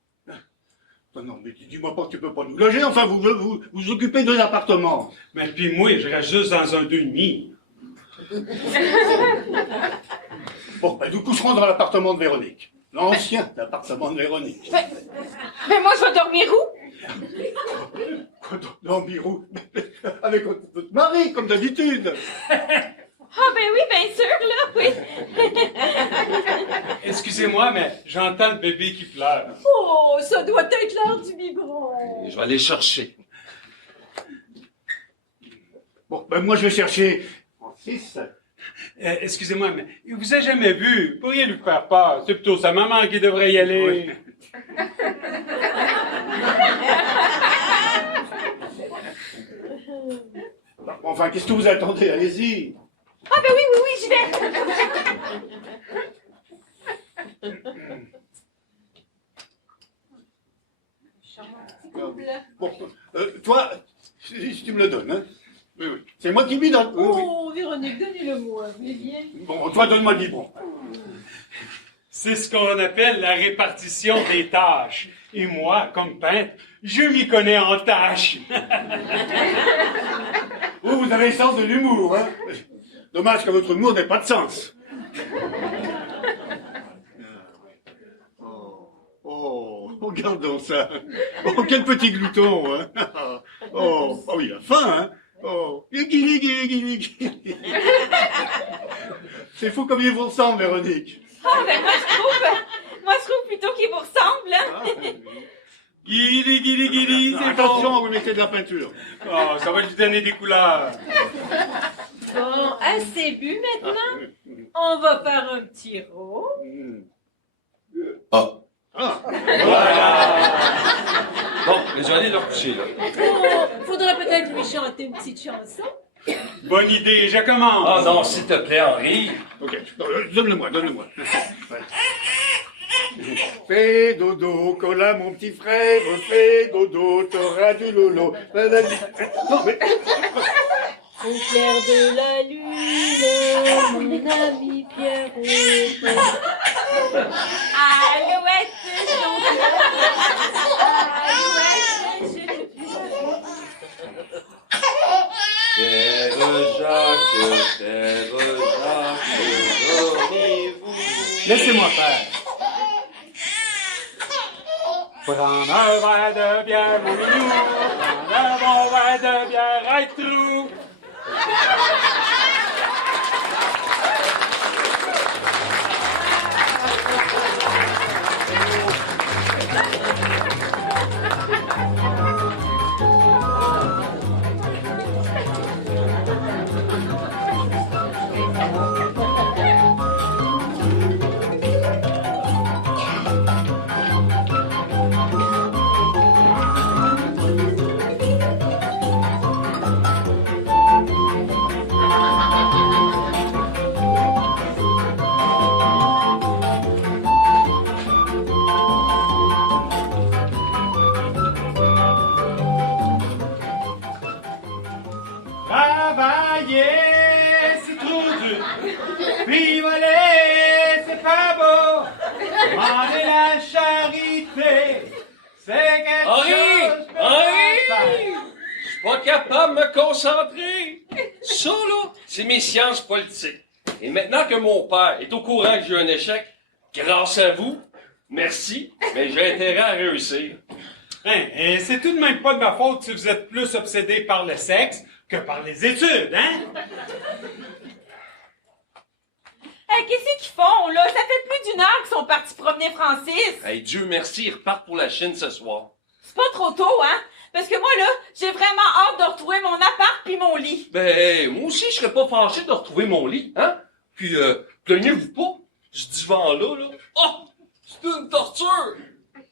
Non, mais dis-moi pas que tu peux pas nous loger, enfin vous occupez 2 appartements. Mais puis moi, je reste juste dans un 2,5. Bon, ben nous coucherons dans l'appartement de Véronique. L'ancien appartement de Véronique. Mais moi, je vais dormir où? Quoi, dans Birou? Avec votre mari, comme d'habitude. Ah ben oui, bien sûr, là, oui. Excusez-moi, mais j'entends le bébé qui pleure. Oh, ça doit être l'heure du biberon. Je vais aller chercher. Bon, ben moi je vais chercher en 6. Excusez-moi, mais il vous a jamais vu. Vous pourriez lui faire part. C'est plutôt sa maman qui devrait y aller. Oui. Enfin, qu'est-ce que vous attendez? Allez-y. Ah ben oui, j'y vais. Bon, toi, si tu me le donnes, hein? Oui. C'est moi qui lui donne. Oui. Oh, Véronique, donnez-le-moi, mais bien. Bon, toi, donne-moi le biberon. C'est ce qu'on appelle la répartition des tâches. Et moi, comme peintre, je m'y connais en tâches. Vous avez le sens de l'humour, hein? Dommage que votre humour n'ait pas de sens. Oh, regardons ça. Oh, quel petit glouton, hein? Oh, il a faim, hein? Oh, guili. C'est fou comme il vous ressemble, Véronique. Ah ben moi, je trouve plutôt qu'il vous ressemble, hein. Guili, c'est bon. Attention, vous mettez de la peinture. Oh, ça va lui donner des couleurs. Bon, assez bu maintenant. On va faire un petit rôle. Ah. Voilà! Bon, mais je vais aller leur coucher, là. Oh, faudrait peut-être lui chanter une petite chanson. Bonne idée, je commence. Ah non, s'il te plaît, Henri. Ok, donne-le-moi. Fais dodo, colla mon petit frère, fais dodo, t'auras du lolo. Non, mais... Au clair de la lune, mon ami Pierrot. Alouette, Père Jacques, revenez-vous. Laissez-moi faire. Prends un verre de bière, mon minou. Prends un bon verre de bière, right trou. Frivoler, c'est pas beau. Demander la charité, c'est quelque chose de Henri! Je suis pas capable de me concentrer. Ça, là, c'est mes sciences politiques. Et maintenant que mon père est au courant que j'ai eu un échec, grâce à vous, merci, mais j'ai intérêt à réussir. Hein, et c'est tout de même pas de ma faute si vous êtes plus obsédé par le sexe que par les études, hein? Hey, qu'est-ce qu'ils font, là? Ça fait plus d'1 heure qu'ils sont partis promener Francis. Hey, Dieu merci, ils repartent pour la Chine ce soir. C'est pas trop tôt, hein? Parce que moi, là, j'ai vraiment hâte de retrouver mon appart puis mon lit. Ben, moi aussi, je serais pas fâché de retrouver mon lit, hein? Puis, plaignez-vous pas, ce divan-là, là. Oh! C'est une torture!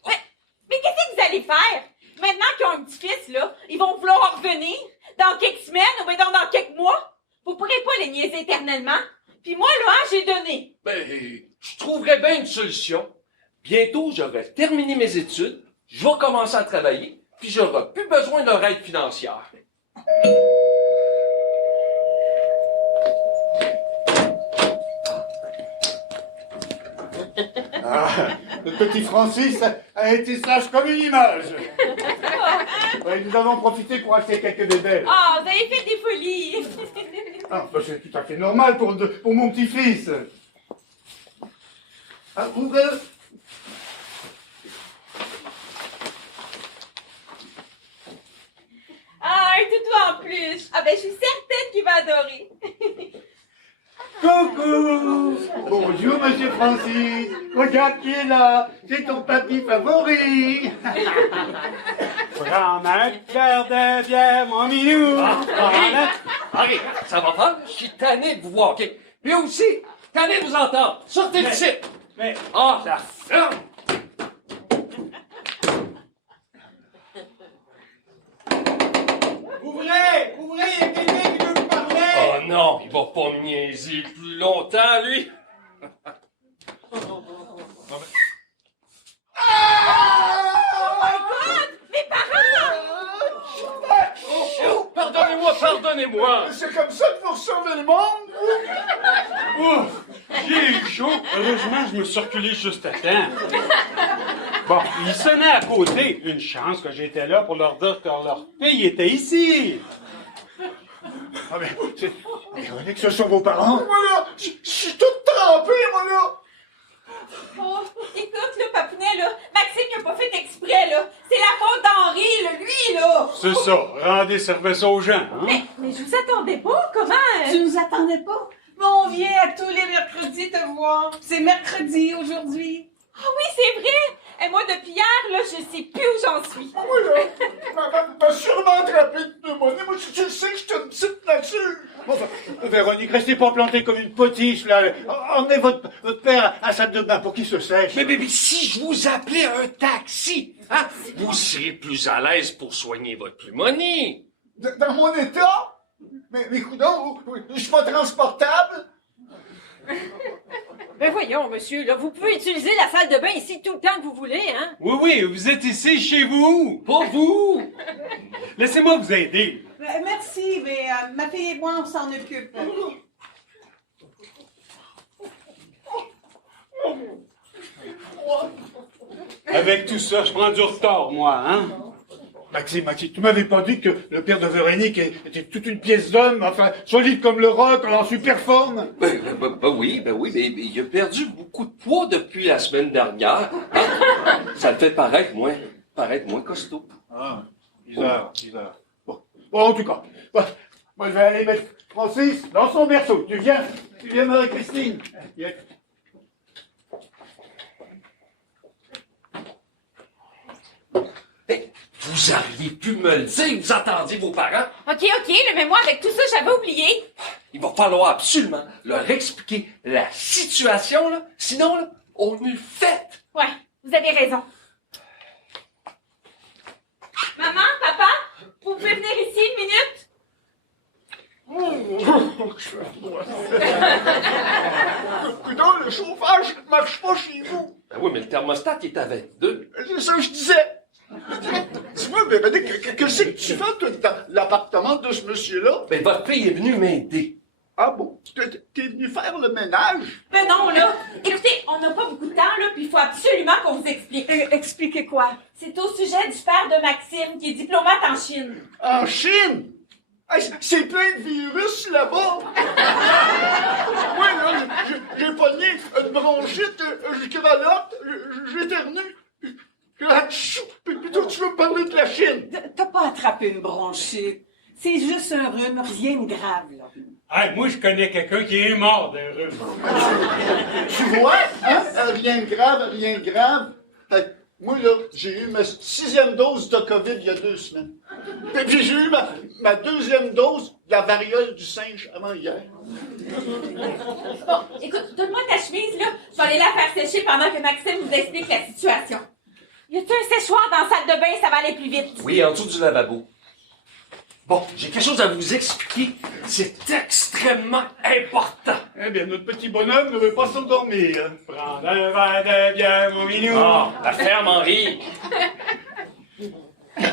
Mais qu'est-ce que vous allez faire? Maintenant qu'ils ont un petit-fils, là, ils vont vouloir revenir dans quelques semaines ou bien dans quelques mois. Vous pourrez pas les niaiser éternellement. Puis moi, là, hein, j'ai donné. Ben, je trouverais bien une solution. Bientôt, j'aurai terminé mes études, je vais commencer à travailler, puis j'aurai plus besoin de leur aide financière. Ah, le petit Francis a été sage comme une image. Ouais, nous avons profité pour acheter quelques bébés. Ah, vous avez fait des folies. Ah, bah, c'est tout à fait normal pour mon petit-fils. Ah, ouvrez. Ah, un toutou en plus. Ah ben, je suis certaine qu'il va adorer. Coucou! Bonjour, monsieur Francis. Regarde qui est là. C'est ton papy favori. Prends un verre de bière, mon minou. Allez, ça va pas? Je suis tanné de vous voir, OK? Puis aussi, tanné de vous entendre. Sortez le site! Mais, Ah, ça ferme! ouvrez, il y a quelqu'un qui veut vous parler. Oh non, il va pas me niaiser plus longtemps, lui! Oh my God! Mes parents! Oh, pardonnez-moi! C'est comme ça que vous recevez le monde? Ouf, j'ai eu chaud. Heureusement, je me suis reculé juste à temps. Bon, ils sonnaient à côté. Une chance que j'étais là pour leur dire que leur fille était ici. Ah, mais c'est ironique que ce sont vos parents. Voilà, je suis tout trempé, moi, là. Oh, écoute, là, Papounet, là, Maxime, il a pas fait exprès, là. C'est la faute d'Henri, là, lui, là. C'est ça, rendez service aux gens, hein? Mais je vous attendais pas, comment? Tu nous attendais pas? Mais on vient à tous les mercredis te voir. C'est mercredi aujourd'hui. Ah oui, c'est vrai! Et moi, depuis hier, là, je sais plus où j'en suis. Moi, là, m'a sûrement attrapé de pneumonie. Moi, tu sais que je suis une petite nature. Bon, Véronique, restez pas plantée comme une potiche, là. Emmenez votre père à la salle de bain pour qu'il se sèche. Mais si je vous appelais un taxi, hein, vous serez plus à l'aise pour soigner votre pneumonie. Dans mon état? Mais coudonc, je suis pas transportable? Ben voyons, monsieur, là, vous pouvez utiliser la salle de bain ici tout le temps que vous voulez, hein? Oui, vous êtes ici chez vous. Pas vous! Laissez-moi vous aider. Merci, mais ma fille et moi, on s'en occupe. Avec tout ça, je prends du retard, moi, hein? Maxime, tu m'avais pas dit que le père de Véronique était toute une pièce d'homme, enfin, solide comme le roc, en super forme? Ben oui, mais il a perdu beaucoup de poids depuis la semaine dernière. Hein? Ça le fait paraître moins costaud. Ah, bizarre. Bon, en tout cas, moi je vais aller mettre Francis dans son berceau. Tu viens, Marie-Christine? Viens. Vous auriez pu me le dire, vous attendiez vos parents. OK, mais moi, avec tout ça, j'avais oublié. Il va falloir absolument leur expliquer la situation, là. Sinon, là, on est fait. Ouais, vous avez raison. Maman, papa, vous pouvez venir ici une minute? Coudonc, le chauffage ne marche pas chez vous. Ben oui, mais le thermostat qui est à 22. C'est ça que je disais. Dis-moi, Véronique, qu'est-ce que tu fais, toi, dans l'appartement de ce monsieur-là? Ben votre fille est venue m'aider. Ah bon? T'es venu faire le ménage? Ben non, là. Écoutez, on n'a pas beaucoup de temps, là, puis il faut absolument qu'on vous explique. Expliquez quoi? C'est au sujet du père de Maxime, qui est diplomate en Chine. En Chine? Hey, c'est plein de virus là-bas! Moi, là, j'ai pogné une bronchite, je gralotte, j'éternue. Puis toi, tu veux me parler de la Chine? T'as pas attrapé une bronchite. C'est juste un rhume, rien de grave, là. Hey, moi, je connais quelqu'un qui est mort d'un rhume. Tu vois, hein? Rien de grave, rien de grave. Moi, là, j'ai eu ma 6e dose de COVID il y a 2 semaines. Puis j'ai eu ma 2e dose de la variole du singe avant hier. Bon, écoute, donne-moi ta chemise, là. Je vais aller la faire sécher pendant que Maxime vous explique la situation. Y a-t-il un séchoir dans la salle de bain? Ça va aller plus vite. Oui, en dessous du lavabo. Bon, j'ai quelque chose à vous expliquer. C'est extrêmement important. Eh bien, notre petit bonhomme ne veut pas s'endormir. Prends un verre de bière, mon minou. Ah, la ferme, Henri.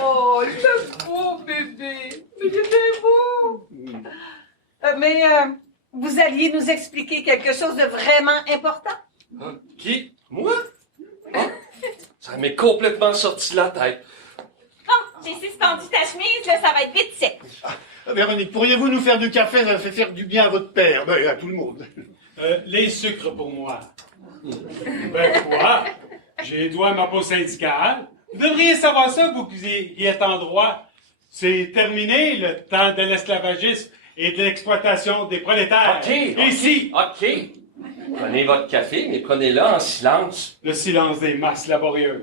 Oh, le beau bébé! Il est beau! Vous alliez nous expliquer quelque chose de vraiment important? Qui? Moi? Ah, ça m'est complètement sorti de la tête. Bon, j'ai suspendu ta chemise, là, ça va être vite sec. Véronique, pourriez-vous nous faire du café? Ça fait faire du bien à votre père, ben, à tout le monde. Les sucres pour moi. Ben quoi? J'ai les doigts à ma peau syndicale. Vous devriez savoir ça, vous qui y êtes en droit. C'est terminé le temps de l'esclavagisme et de l'exploitation des prolétaires. Ici, OK. Prenez votre café, mais prenez-le en silence. le silence des masses laborieuses.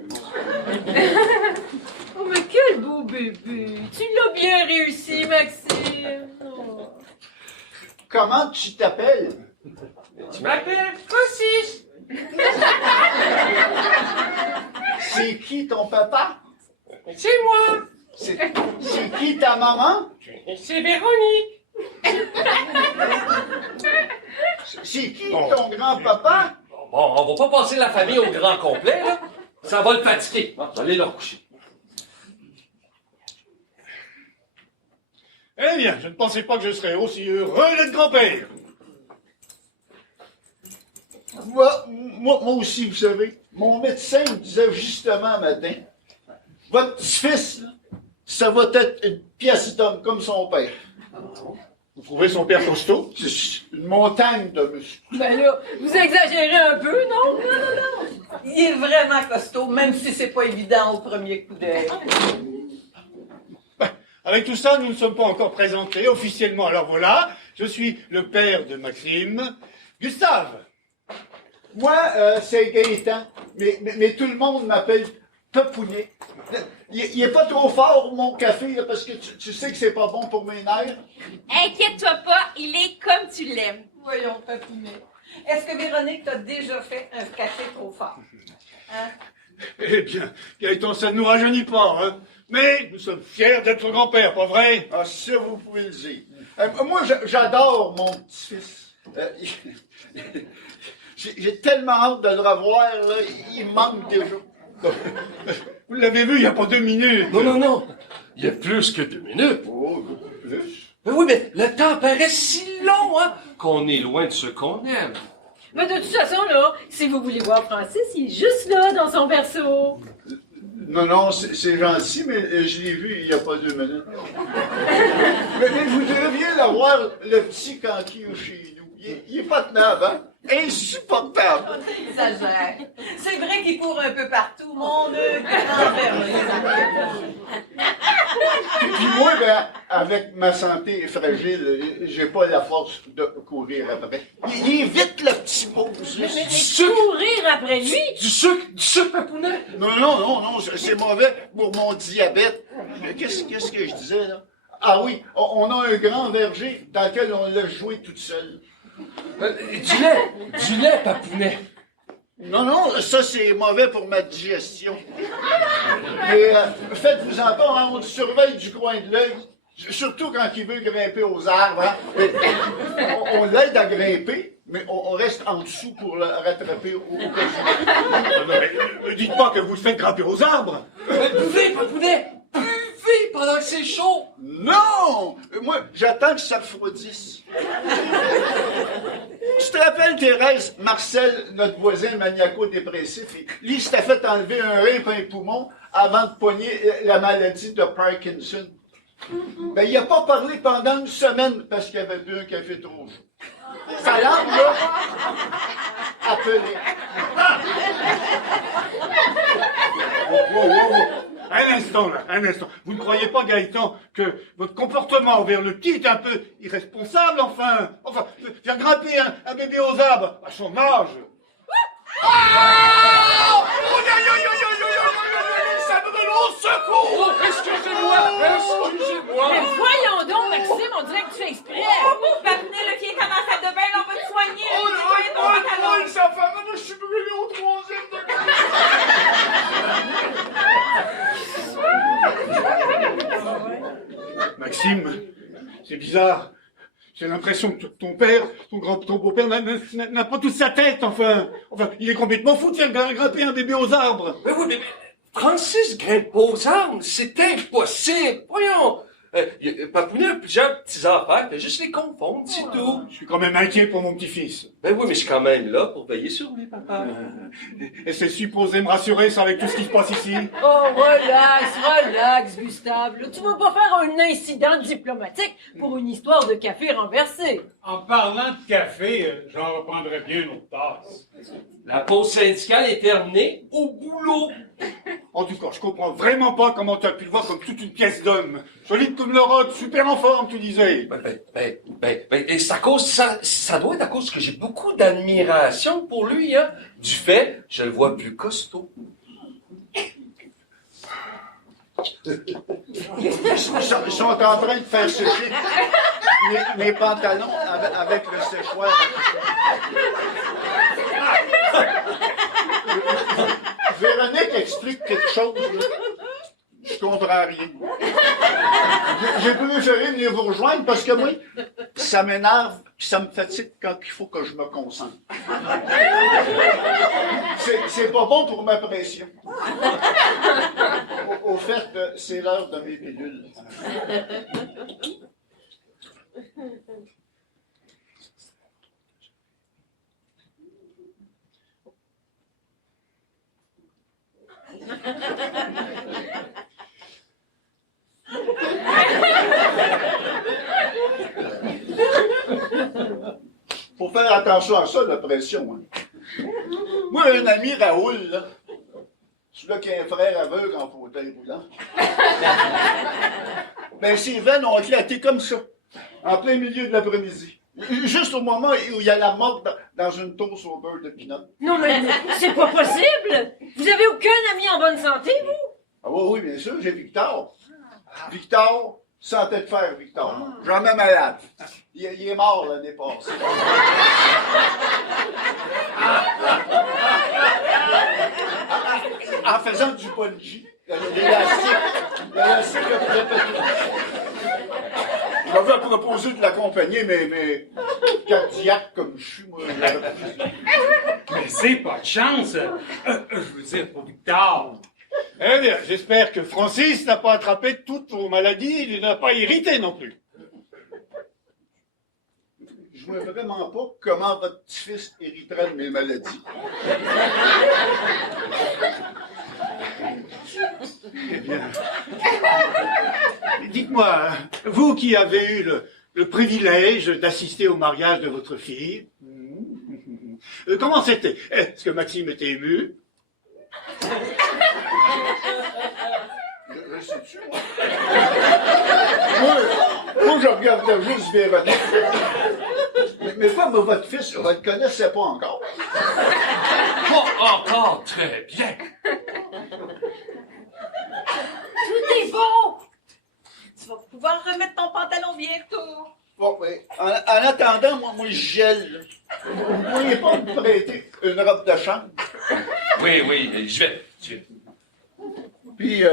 Oh, mais quel beau bébé! Tu l'as bien réussi, Maxime! Oh. Comment tu t'appelles? Tu m'appelles Francis. C'est qui ton papa? C'est moi. C'est qui ta maman? C'est Véronique. C'est qui ton grand-papa? Bon, on va pas passer la famille au grand complet, là. Ça va le fatiguer. Bon, allez le recoucher. Eh bien, je ne pensais pas que je serais aussi heureux d'être grand-père. Moi aussi, vous savez, mon médecin me disait justement un matin, votre petit-fils, là, ça va être une pièce d'homme comme son père. Vous trouvez son père costaud? C'est une montagne de muscles. Ben là, vous exagérez un peu, non? Non. Il est vraiment costaud, même si c'est pas évident au premier coup d'œil. Avec tout ça, nous ne sommes pas encore présentés officiellement. Alors voilà, je suis le père de Maxime. Gustave! Moi, c'est Gaëtan, mais tout le monde m'appelle Papounet. Il est pas trop fort, mon café, là, parce que tu sais que c'est pas bon pour mes nerfs. Inquiète-toi pas, il est comme tu l'aimes. Voyons, Papounet. Est-ce que Véronique t'a déjà fait un café trop fort? Hein? Eh bien, Gaëtan, ça ne nous rajeunit pas, hein. Mais nous sommes fiers d'être grand-père, pas vrai? Ah, ça, vous pouvez le dire. Moi, j'adore mon petit-fils. J'ai tellement hâte de le revoir, là, il me manque déjà. Vous l'avez vu il n'y a pas 2 minutes. Non. Il y a plus que 2 minutes. Oh, plus? Ben oui, mais le temps paraît si long, hein, qu'on est loin de ce qu'on aime. Mais de toute façon, là, si vous voulez voir Francis, il est juste là, dans son berceau. Non, c'est gentil, mais je l'ai vu il n'y a pas 2 minutes. mais vous devriez l'avoir, le petit Kanki chez nous. Il est pas tenable, hein? Insupportable. Il exagère. C'est vrai qu'il court un peu partout, mon grand-père. Puis moi, ben, avec ma santé fragile, j'ai pas la force de courir après. Il est vite, le petit mousse. Mais courir après lui? Du sucre, Papounet. Non, c'est mauvais pour mon diabète. Mais qu'est-ce que je disais, là? Ah oui, on a un grand verger dans lequel on l'a joué toute seule. Du lait, Papounet. Non, ça c'est mauvais pour ma digestion. Mais faites-vous-en pas, hein, on le surveille du coin de l'œil. Surtout quand il veut grimper aux arbres. Hein. On l'aide à grimper, mais on reste en dessous pour le rattraper au cas où. Dites pas que vous le faites grimper aux arbres. Buvez, Papounet. Buvez pendant que c'est chaud. Non! Moi, j'attends que ça refroidisse. Tu te rappelles, Thérèse, Marcel, notre voisin maniaco-dépressif, lui, il s'était fait enlever un rein et un poumon avant de pogner la maladie de Parkinson. Ben, il n'a pas parlé pendant une semaine parce qu'il avait bu un café trop chaud. Sa langue, là, appelée. Un instant, là, un instant. Vous ne croyez pas, Gaëtan, que votre comportement envers le petit est un peu irresponsable, enfin? Enfin, faire grimper un bébé aux arbres à son âge. Ça me donne au secours! Oh, excusez-moi! Excusez-moi! Mais voyons donc, Maxime, on dirait que tu fais exprès. Oh, pauvre Papinet, le qui est en salle de bain, là, on va te soigner. Oh, Nettoyer ton pantalon. ça fait, je suis brûlé au 3e degré! Maxime, c'est bizarre. J'ai l'impression que ton père, ton beau-père n'a pas toute sa tête, enfin. Enfin, il est complètement fou de faire grimper un bébé aux arbres. Mais oui, mais Francis grimpe aux arbres, c'est impossible! Voyons! Papounet a plusieurs petits affaires, fait juste les confondre, c'est tout. Je suis quand même inquiet pour mon petit-fils. Ben oui, mais je suis quand même là pour veiller sur lui, papa. Et c'est supposé me rassurer ça avec tout ce qui se passe ici. Oh, relax, Gustave. Là, tu vas pas faire un incident diplomatique pour une histoire de café renversé. En parlant de café, j'en reprendrais bien une autre tasse. La pause syndicale est terminée au boulot. En tout cas, je comprends vraiment pas comment tu as pu le voir comme toute une pièce d'homme. Solide comme le rod, super en forme, tu disais. Et c'est à cause, ça doit être à cause que j'ai beaucoup d'admiration pour lui, hein. Du fait, je le vois plus costaud. Ils sont en train de faire sécher mes pantalons avec le séchoir. Véronique explique quelque chose, là. Je comprends rien. J'ai préféré venir vous rejoindre parce que moi, ça m'énerve et ça me fatigue quand il faut que je me concentre. C'est pas bon pour ma pression. Au fait, c'est l'heure de mes pilules. Faut faire attention à ça, la pression. Hein. Moi, un ami, Raoul, là, celui-là qui a un frère aveugle en fauteuil roulant, ben ses veines ont éclaté comme ça, en plein milieu de l'après-midi. Juste au moment où il y a la morte dans une toast au beurre de pinot. Non, mais c'est pas possible. Vous avez aucun ami en bonne santé, vous? Ah oui, bien sûr, j'ai Victor. Victor, santé de fer, Victor. Jamais malade. Il est mort l'année passée. En faisant du bungee. L'élastique a répété. J'avais proposé de l'accompagner, mais cardiaque comme je suis, moi. Mais c'est pas de chance. Je veux dire, pour Victor. Eh bien, j'espère que Francis n'a pas attrapé toutes vos maladies, il n'a pas irrité non plus. Je ne vois vraiment pas comment votre petit-fils hériterait de mes maladies. Eh bien, dites-moi, vous qui avez eu le privilège d'assister au mariage de votre fille, comment c'était? Est-ce que Maxime était ému? Je sais-tu, moi, je regardais juste Véronique. Mais quoi, votre fils, on ne le connaissait pas encore. Pas encore très bien. Tout est bon! Tu vas pouvoir remettre ton pantalon bientôt. Bon, mais en attendant, moi, je gèle. Vous ne pourriez pas me prêter une robe de chambre? Oui, je vais. Puis,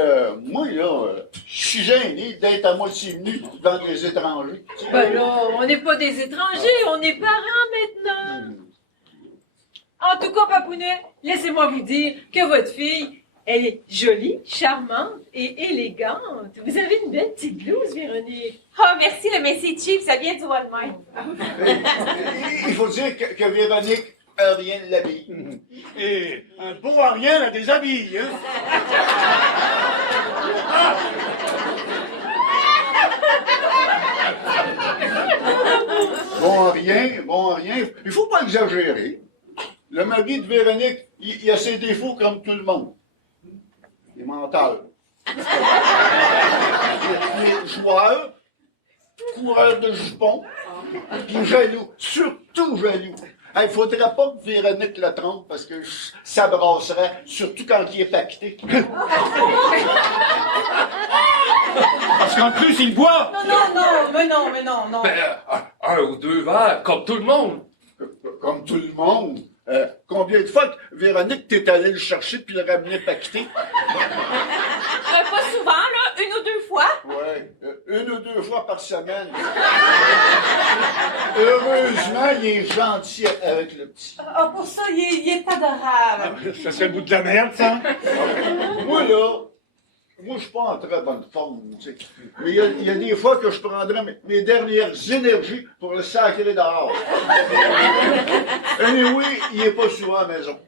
moi, là, je suis gêné d'être à moitié nu devant des étrangers. Ben là, on n'est pas des étrangers, on est parents maintenant. En tout cas, Papounet, laissez-moi vous dire que votre fille Elle est jolie, charmante et élégante. Vous avez une belle petite blouse, Véronique. Oh, merci, mais c'est cheap, ça vient du Walmart. Il faut dire que Véronique a rien de l'habille. Et un beau Ariel a des habits, hein? Bon, rien. Il faut pas exagérer. Le mari de Véronique, il a ses défauts comme tout le monde. Il est mental. Il est joueur, coureur de jupons, puis jaloux, surtout jaloux. Il faudrait pas que Véronique le trompe parce que ça brasserait, surtout quand il est pacté. Parce qu'en plus, il boit. Non. Ben, un ou deux verres, comme tout le monde. Comme tout le monde. Combien de fois que Véronique t'es allé le chercher puis le ramener pacté? Pas souvent, là, une ou deux fois. Ouais, une ou deux fois par semaine. Heureusement, il est gentil avec le petit. Ah, pour ça, il est adorable. Ça serait le bout de la merde, ça. Moi, je suis pas en très bonne forme, tu sais. Mais il y a des fois que je prendrais mes dernières énergies pour le sacrer dehors. Anyway, il est pas souvent à la maison.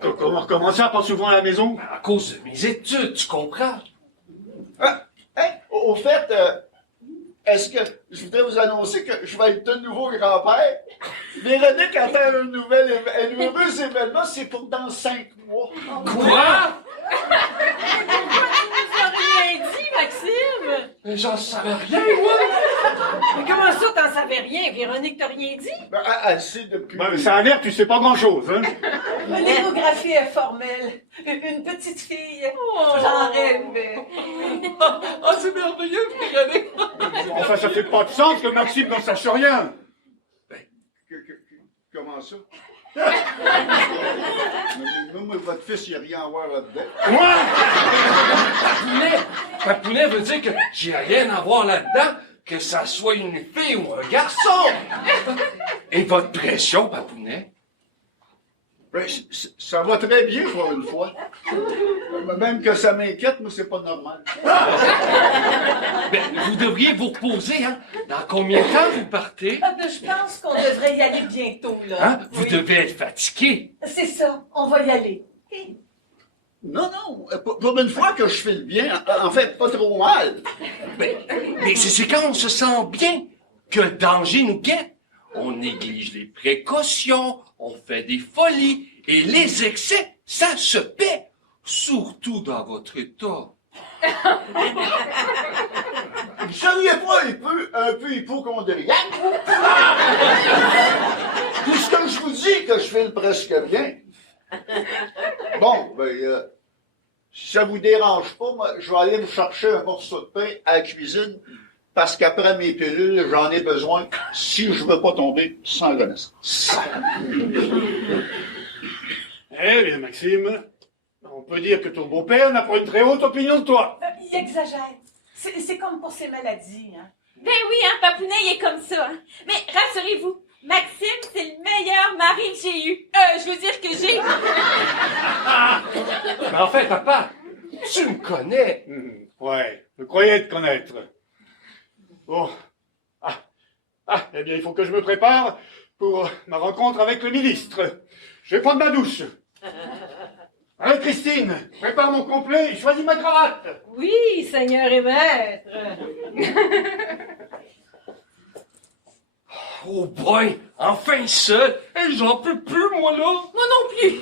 Comment ça, pas souvent à la maison? À cause de mes études, tu comprends? Au fait, est-ce que je voudrais vous annoncer que je vais être de nouveau grand-père? Véronique attend un heureux événement, c'est pour dans 5 mois. Quoi? Tu n'as rien dit, Maxime. Mais j'en savais rien, moi! Mais comment ça, t'en savais rien? Véronique t'a rien dit? Ben, elle sait depuis... Ben, ça a l'air que tu sais pas grand-chose, hein? L'échographie est formelle. Une petite fille. J'en rêve. Ah, c'est merveilleux, Véronique! Enfin, ça fait pas de sens que Maxime n'en sache rien. Comment ça? mais votre fils, il n'y a rien à voir là-dedans. Moi? Papounet veut dire que j'ai rien à voir là-dedans, que ça soit une fille ou un garçon. Et votre pression, Papounet? Ben, ça va très bien pour une fois. Même que ça m'inquiète, mais c'est pas normal. Ben, vous devriez vous reposer, hein? Dans combien de temps vous partez? Je pense qu'on devrait y aller bientôt, là. Hein? Vous Oui. devez être fatigué. C'est ça, on va y aller. Non, pour une fois que je fais le bien, en fait, pas trop mal. Mais c'est quand on se sent bien que le danger nous guette. On néglige les précautions, on fait des folies, et les excès, ça se paie. Surtout dans votre état. Vous seriez pas un peu hypochondriaque? Puisque je vous dis que je fais le presque bien. Bon, si ça vous dérange pas, moi, je vais aller me chercher un morceau de pain à la cuisine, parce qu'après mes pilules, j'en ai besoin si je veux pas tomber sans connaissance. Eh bien, Maxime, on peut dire que ton beau-père n'a pas une très haute opinion de toi. Il exagère. C'est comme pour ses maladies, hein. Ben oui, hein, Papounet, il est comme ça. Hein. Mais rassurez-vous, Maxime, c'est le meilleur mari que j'ai eu. Je veux dire que j'ai... Mais enfin, papa, tu me connais. Ouais, je croyais te connaître. Bon. Eh bien, il faut que je me prépare pour ma rencontre avec le ministre. Je vais prendre ma douche. Allez, Christine, prépare mon complet et choisis ma cravate. Oui, Seigneur et Maître. Oh boy, enfin seul. J'en peux plus, moi, là. Moi non plus.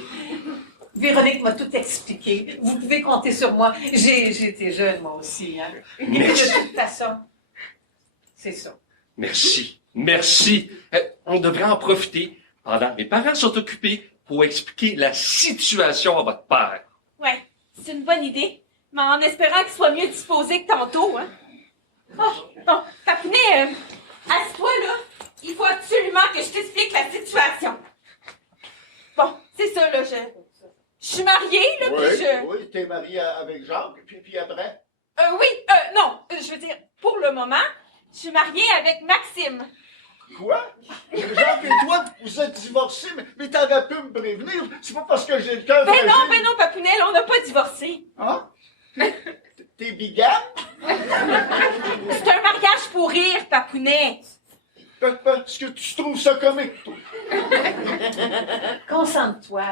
Véronique m'a tout expliqué. Vous pouvez compter sur moi. J'ai été jeune, moi aussi, hein. Et puis, Merci. de toute façon, c'est ça. Merci. On devrait en profiter pendant que mes parents sont occupés pour expliquer la situation à votre père. Ouais, c'est une bonne idée. Mais en espérant qu'il soit mieux disposé que tantôt, hein. Oh, bon, Papounet, assieds-toi, là. Il faut absolument que je t'explique la situation. Bon, c'est ça, là, je suis mariée, là, puis je... Oui, t'es marié avec Jacques, puis après? Non, je veux dire, pour le moment, je suis mariée avec Maxime. Quoi? Jacques et toi, vous êtes divorcés, mais t'aurais pu me prévenir. C'est pas parce que j'ai le cœur fragile. Ben non, Papounel, on n'a pas divorcé. Hein? T'es bigame? C'est un mariage pour rire, Papounet. Parce que tu trouves ça comique, toi. Concentre-toi,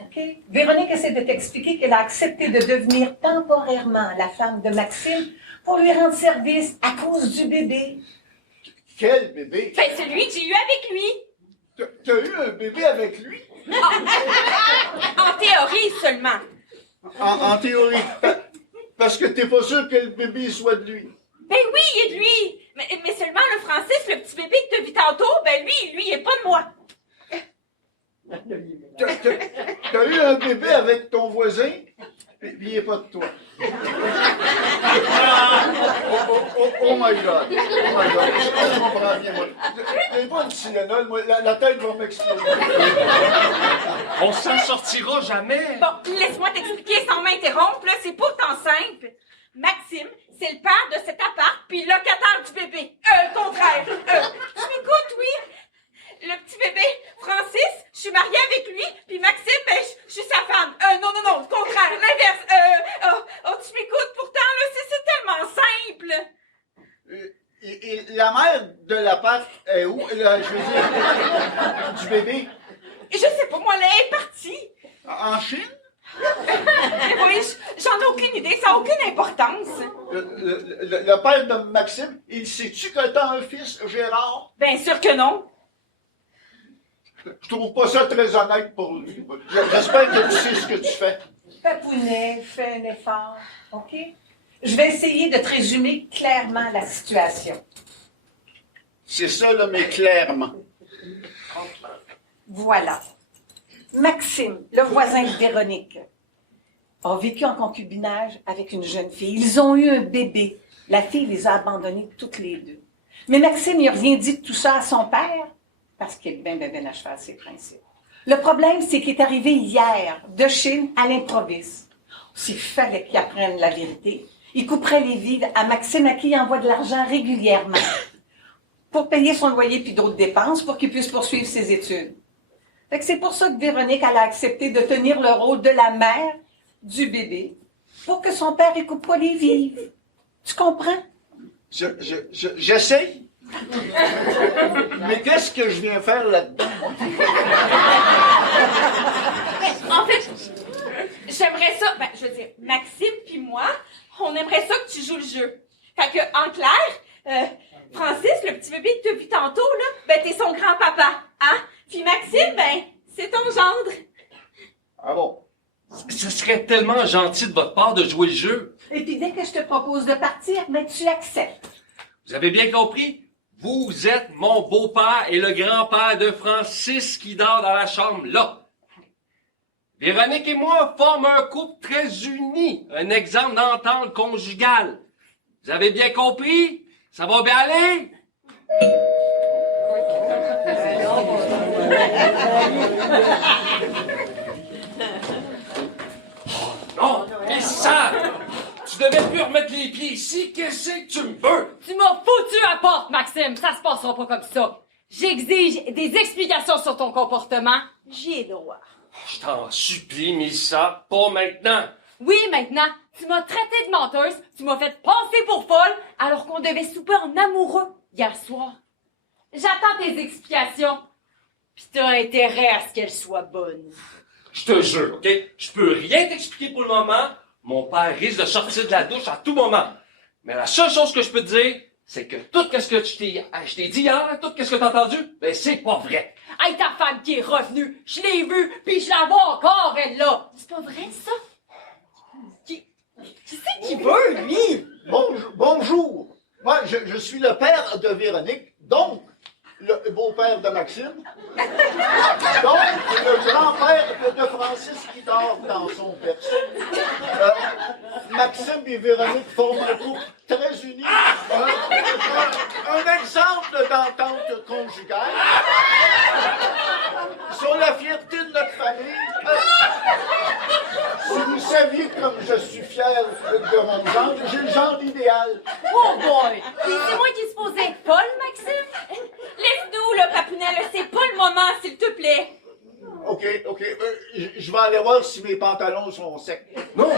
OK? Véronique essaie de t'expliquer qu'elle a accepté de devenir temporairement la femme de Maxime pour lui rendre service à cause du bébé. Quel bébé? Ben, celui que j'ai eu avec lui. T'as eu un bébé avec lui? En théorie seulement. En théorie. Parce que t'es pas sûr que le bébé soit de lui. Ben oui, il est de lui. Mais seulement le Francis, le petit bébé que tu as vu tantôt, ben lui, il est pas de moi. T'as eu un bébé avec ton voisin, puis il est pas de toi. Oh my God. Oh my God. Je comprends bien, moi. J'ai pas une Tylenol, moi. La tête va m'exploser. On s'en sortira jamais. Bon, laisse-moi t'expliquer sans m'interrompre, là, c'est pourtant simple. Maxime, c'est le père de cet appart, puis le locataire du bébé. Le contraire. Tu m'écoutes, oui? Le petit bébé, Francis, je suis mariée avec lui, puis Maxime, ben, je suis sa femme. Non, le contraire, l'inverse. Tu m'écoutes, pourtant, là, c'est tellement simple. Et la mère de l'appart est où? Je veux dire, du bébé? Je sais pas, moi, là, elle est partie. En Chine? Mais oui, j'en ai aucune idée, ça n'a aucune importance. Le père de Maxime, il sait-tu que t'as un fils, Gérard? Bien sûr que non. Je trouve pas ça très honnête pour lui. J'espère que tu sais ce que tu fais. Papounet, fais un effort, OK? Je vais essayer de te résumer clairement la situation. C'est ça, là, mais clairement. Voilà. Maxime, le voisin de Véronique, a vécu en concubinage avec une jeune fille. Ils ont eu un bébé. La fille les a abandonnés toutes les deux. Mais Maxime, il n'a rien dit de tout ça à son père, parce qu'il est bien à cheval ses principes. Le problème, c'est qu'il est arrivé hier, de Chine, à l'improviste. S'il fallait qu'il apprenne la vérité, il couperait les vides à Maxime, à qui il envoie de l'argent régulièrement, pour payer son loyer puis d'autres dépenses, pour qu'il puisse poursuivre ses études. Fait que c'est pour ça que Véronique, elle a accepté de tenir le rôle de la mère du bébé, pour que son père ne coupe pas les vives. Tu comprends? J'essaye. Mais qu'est-ce que je viens faire là-dedans? En fait, j'aimerais ça, je veux dire, Maxime puis moi, on aimerait ça que tu joues le jeu. Fait que, en clair, Francis, le petit bébé que tu as vu tantôt, là, ben, t'es son grand-papa, hein? Puis Maxime, ben, c'est ton gendre. Ah bon? Ce serait tellement gentil de votre part de jouer le jeu. Et puis dès que je te propose de partir, ben, tu acceptes. Vous avez bien compris? Vous êtes mon beau-père et le grand-père de Francis qui dort dans la chambre là. Véronique et moi formons un couple très uni, un exemple d'entente conjugale. Vous avez bien compris? Ça va bien aller? Non, mais ça! Tu devais plus remettre les pieds ici, qu'est-ce que tu me veux? Tu m'as foutu à porte, Maxime. Ça se passera pas comme ça. J'exige des explications sur ton comportement. J'y ai droit. Je t'en supplie, Mélissa, pas maintenant. Oui, maintenant, tu m'as traité de menteuse, tu m'as fait passer pour folle, alors qu'on devait souper en amoureux hier soir. J'attends tes explications, pis t'as intérêt à ce qu'elles soient bonnes. Je te jure, OK? Je peux rien t'expliquer pour le moment. Mon père risque de sortir de la douche à tout moment. Mais la seule chose que je peux te dire, c'est que tout ce que je t'ai dit hier, tout ce que t'as entendu, ben c'est pas vrai. Hey, ta femme qui est revenue, je l'ai vue, puis je la vois encore, elle là. C'est pas vrai, ça? Qui c'est qui veut, lui? Bonjour. Moi, je suis le père de Véronique, donc le beau-père de Maxime, donc le grand-père de Francis qui dort dans son berceau. Maxime et Véronique forment un couple très uni, un exemple d'entente conjugale. Sur la fierté de notre famille. Si vous saviez comme je suis fier de mon genre, j'ai le genre idéal. Oh boy! Puis c'est moi qui est supposé être folle, Maxime? Laisse-nous plaît. OK. Je vais aller voir si mes pantalons sont secs. Non,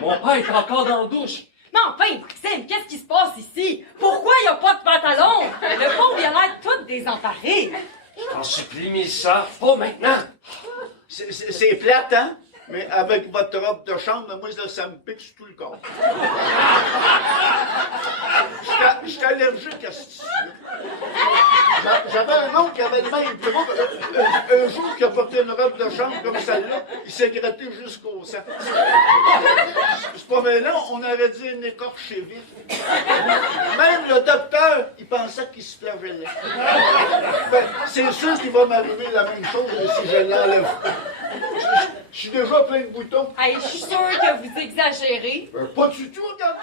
mon père est encore dans la douche. Mais enfin, Maxime, qu'est-ce qui se passe ici? Pourquoi il n'y a pas de pantalon? Le pauvre, il a l'air tout désemparé. Je t'en supplie, Mélissa, pas maintenant. C'est plate, hein? Mais avec votre robe de chambre, moi, ça me pique sur tout le corps. Je suis allergique à ce tissu. J'avais un oncle qui avait le même trouble. Un jour qu'il a porté une robe de chambre comme celle-là, il s'est gratté jusqu'au sang. C'est pas maintenant, on aurait dit une écorché vif. Même le docteur, il pensait qu'il se flagellait. Ben, c'est sûr qu'il va m'arriver la même chose si je l'enlève. Je suis déjà plein de boutons. Hey, je suis sûre que vous exagérez. Pas du tout, regardez.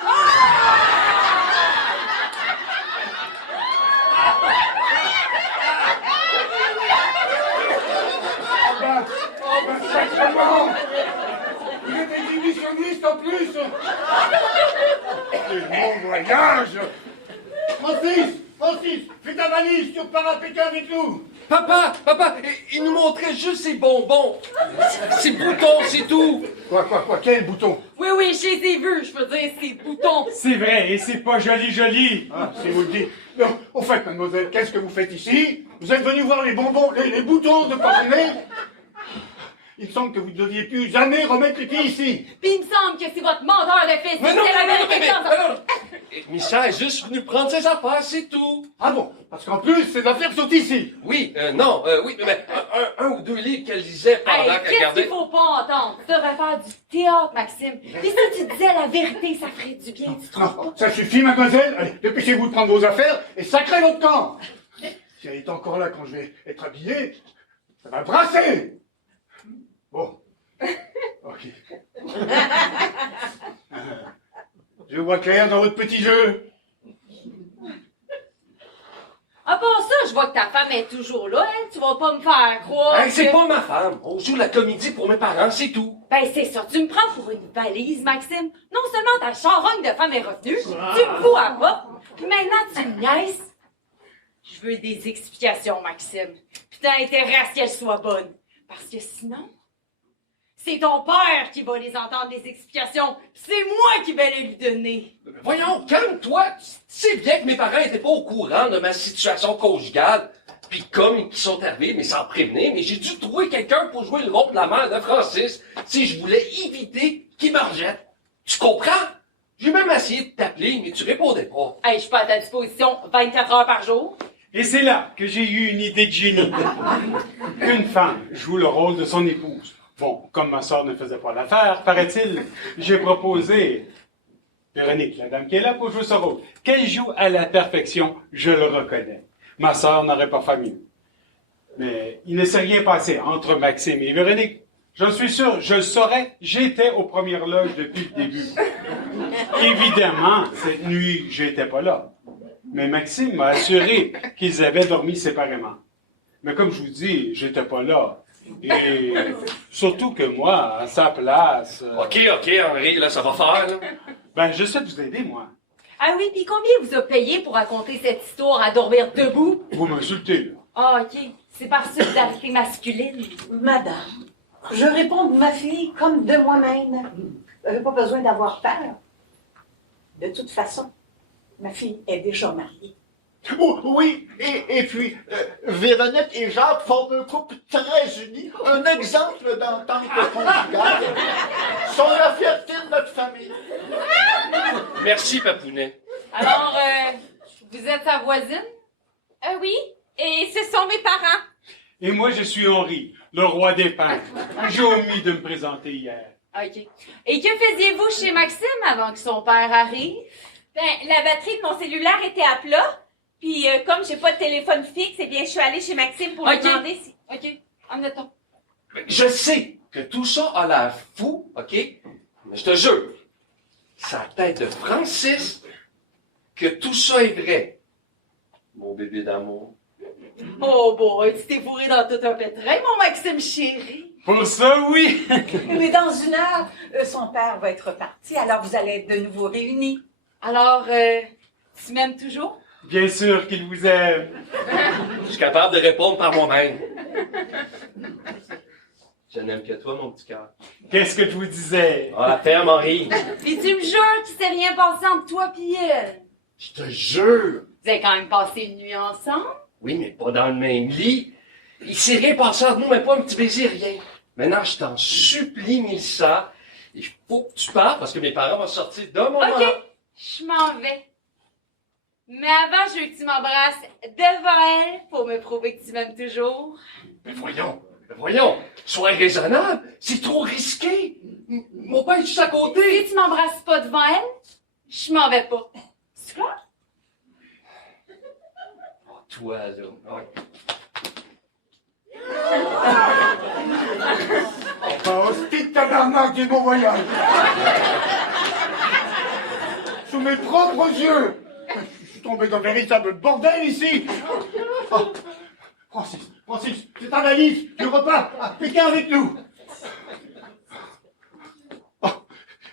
Sacrément! Vous êtes exhibitionniste en plus! C'est mon voyage! Francis, fais ta valise, tu repars à Pékin avec nous! Papa, il nous montrait juste ses bonbons. Ses boutons, c'est tout. Quoi, quel bouton? Oui, je les ai vus, je veux dire, ces boutons. C'est vrai, et c'est pas joli. Ah, si vous le dites. Non, au fait, mademoiselle, qu'est-ce que vous faites ici? Vous êtes venu voir les bonbons, les boutons de Parmenet? Il me semble que vous ne deviez plus jamais remettre les pieds ici. Puis il me semble que c'est votre menteur de fils. Mais non, c'est la vérité non. Micha est juste venu prendre ses affaires, c'est tout. Ah bon? Parce qu'en plus, ces affaires sont ici. Oui, mais un ou deux livres qu'elle lisait pendant Hey, qu'elle qu'est-ce regardait. qu'il faut pas entendre? Tu devrais faire du théâtre, Maxime. Puis si tu disais la vérité, ça ferait du bien, tu trouves pas? Non, ça suffit, mademoiselle. Allez, dépêchez-vous de prendre vos affaires et sacrez votre camp. Si elle est encore là quand je vais être habillé, ça va brasser. Bon. OK. Je vois clair dans votre petit jeu. À part ça, je vois que ta femme est toujours là, hein. Tu vas pas me faire croire Hey, c'est que... pas ma femme. On joue la comédie pour mes parents, c'est tout. Ben c'est ça, tu me prends pour une valise, Maxime. Non seulement ta charogne de femme est revenue, tu me fous à bas, puis maintenant tu me niaises. Je veux des explications, Maxime. Puis t'as intérêt à ce qu'elles soient bonnes. Parce que sinon, c'est ton père qui va les entendre, les explications, puis c'est moi qui vais les lui donner. Voyons, calme-toi. Tu sais bien que mes parents étaient pas au courant de ma situation conjugale. Puis comme ils sont arrivés, mais sans prévenir, mais j'ai dû trouver quelqu'un pour jouer le rôle de la mère de Francis si je voulais éviter qu'il me rejette. Tu comprends? J'ai même essayé de t'appeler, mais tu répondais pas. Hey, je suis pas à ta disposition 24 heures par jour. Et c'est là que j'ai eu une idée de génie. Une femme joue le rôle de son épouse. Bon, comme ma sœur ne faisait pas l'affaire, paraît-il, j'ai proposé Véronique, la dame qui est là pour jouer ce rôle, qu'elle joue à la perfection, je le reconnais. Ma sœur n'aurait pas fait mieux. Mais il ne s'est rien passé entre Maxime et Véronique. J'en suis sûr, je le saurais, j'étais aux premières loges depuis le début. Évidemment, cette nuit, j'étais pas là. Mais Maxime m'a assuré qu'ils avaient dormi séparément. Mais comme je vous dis, j'étais pas là. Et surtout que moi, à sa place... OK, Henri, là, ça va faire, là. Ben, j'essaie de vous aider, moi. Ah oui, puis combien vous a payé pour raconter cette histoire à dormir debout? Vous m'insultez, là. Ah, OK. C'est par solidarité masculine. Madame, je réponds de ma fille comme de moi-même. Vous n'avez pas besoin d'avoir peur. De toute façon, ma fille est déjà mariée. Oh, oui, et puis, Véronique et Jacques forment un couple très uni, un exemple d'entente conjugale. Sont la fierté de notre famille. Merci, Papounet. Alors, vous êtes sa voisine? Oui, et ce sont mes parents. Et moi, je suis Henri, le roi des peintres. J'ai omis de me présenter hier. OK. Et que faisiez-vous chez Maxime avant que son père arrive? Ben, la batterie de mon cellulaire était à plat. Puis, comme j'ai pas de téléphone fixe, eh bien, je suis allée chez Maxime pour lui OK. demander si... OK. Admettons. Je sais que tout ça a l'air fou, OK? Mais je te jure, c'est la tête de Francis que tout ça est vrai. Mon bébé d'amour. Oh boy, tu t'es fourré dans tout un pétrin, mon Maxime chéri. Pour ça, oui! Mais dans une heure, son père va être parti, alors vous allez être de nouveau réunis. Alors, tu m'aimes toujours? Bien sûr qu'il vous aime. Je suis capable de répondre par moi-même. Je n'aime que toi, mon petit cœur. Qu'est-ce que je vous disais? Ah, ferme, Henri. Puis tu me jures qu'il s'est rien passé entre toi pis elle. Je te jure. Vous avez quand même passé une nuit ensemble? Oui, mais pas dans le même lit. Il s'est rien passé entre nous, mais pas un petit baiser, rien. Maintenant, je t'en supplie, Mélissa. Il faut que tu partes parce que mes parents vont sortir de mon OK, je m'en vais. Mais avant, je veux que tu m'embrasses devant elle pour me prouver que tu m'aimes toujours. Mais voyons, sois raisonnable. C'est trop risqué. Mon père est juste à côté. Si tu m'embrasses pas devant elle, je m'en vais pas. C'est clair? Oh, toi, là. Ouais. Oh, hostie de tabarnak du bon voyage! Sous mes propres yeux! Je suis tombé dans un véritable bordel ici! Oh, Francis, c'est ta valise! Tu repars à Pékin avec nous! Oh,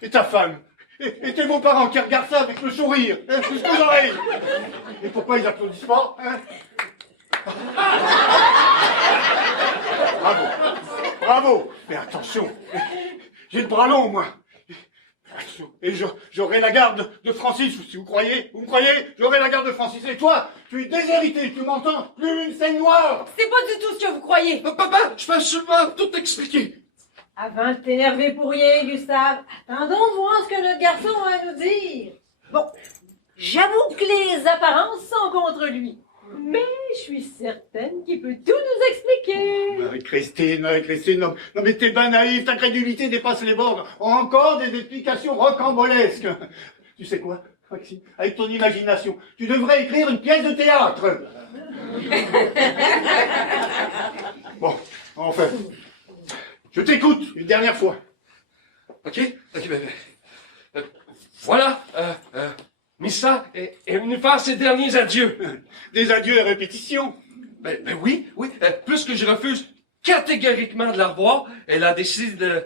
et ta femme? Et tes beaux-parents qui regardent ça avec le sourire, hein, jusqu'aux oreilles! Et pourquoi ils applaudissent pas, hein? Bravo! Mais attention, j'ai le bras long, moi. Et j'aurai la garde de Francis, si vous me croyez, j'aurai la garde de Francis. Et toi, tu es déshérité, tu m'entends? Plus une scène noire! C'est pas du tout ce que vous croyez. Papa, je peux absolument tout expliquer. Avant de t'énerver pour rien, Gustave, attendons de voir ce que notre garçon va nous dire. Bon, j'avoue que les apparences sont contre lui, mais je suis certaine qu'il peut tout nous expliquer. Marie-Christine, non mais t'es ben naïf, ta crédulité dépasse les bornes. Encore des explications rocambolesques. Tu sais quoi, Maxime, avec ton imagination, tu devrais écrire une pièce de théâtre. Bon, enfin, je t'écoute une dernière fois. OK, voilà, Missa est venue faire ses derniers adieux. Des adieux à répétition. Ben oui, plus que je refuse catégoriquement de la revoir, elle a décidé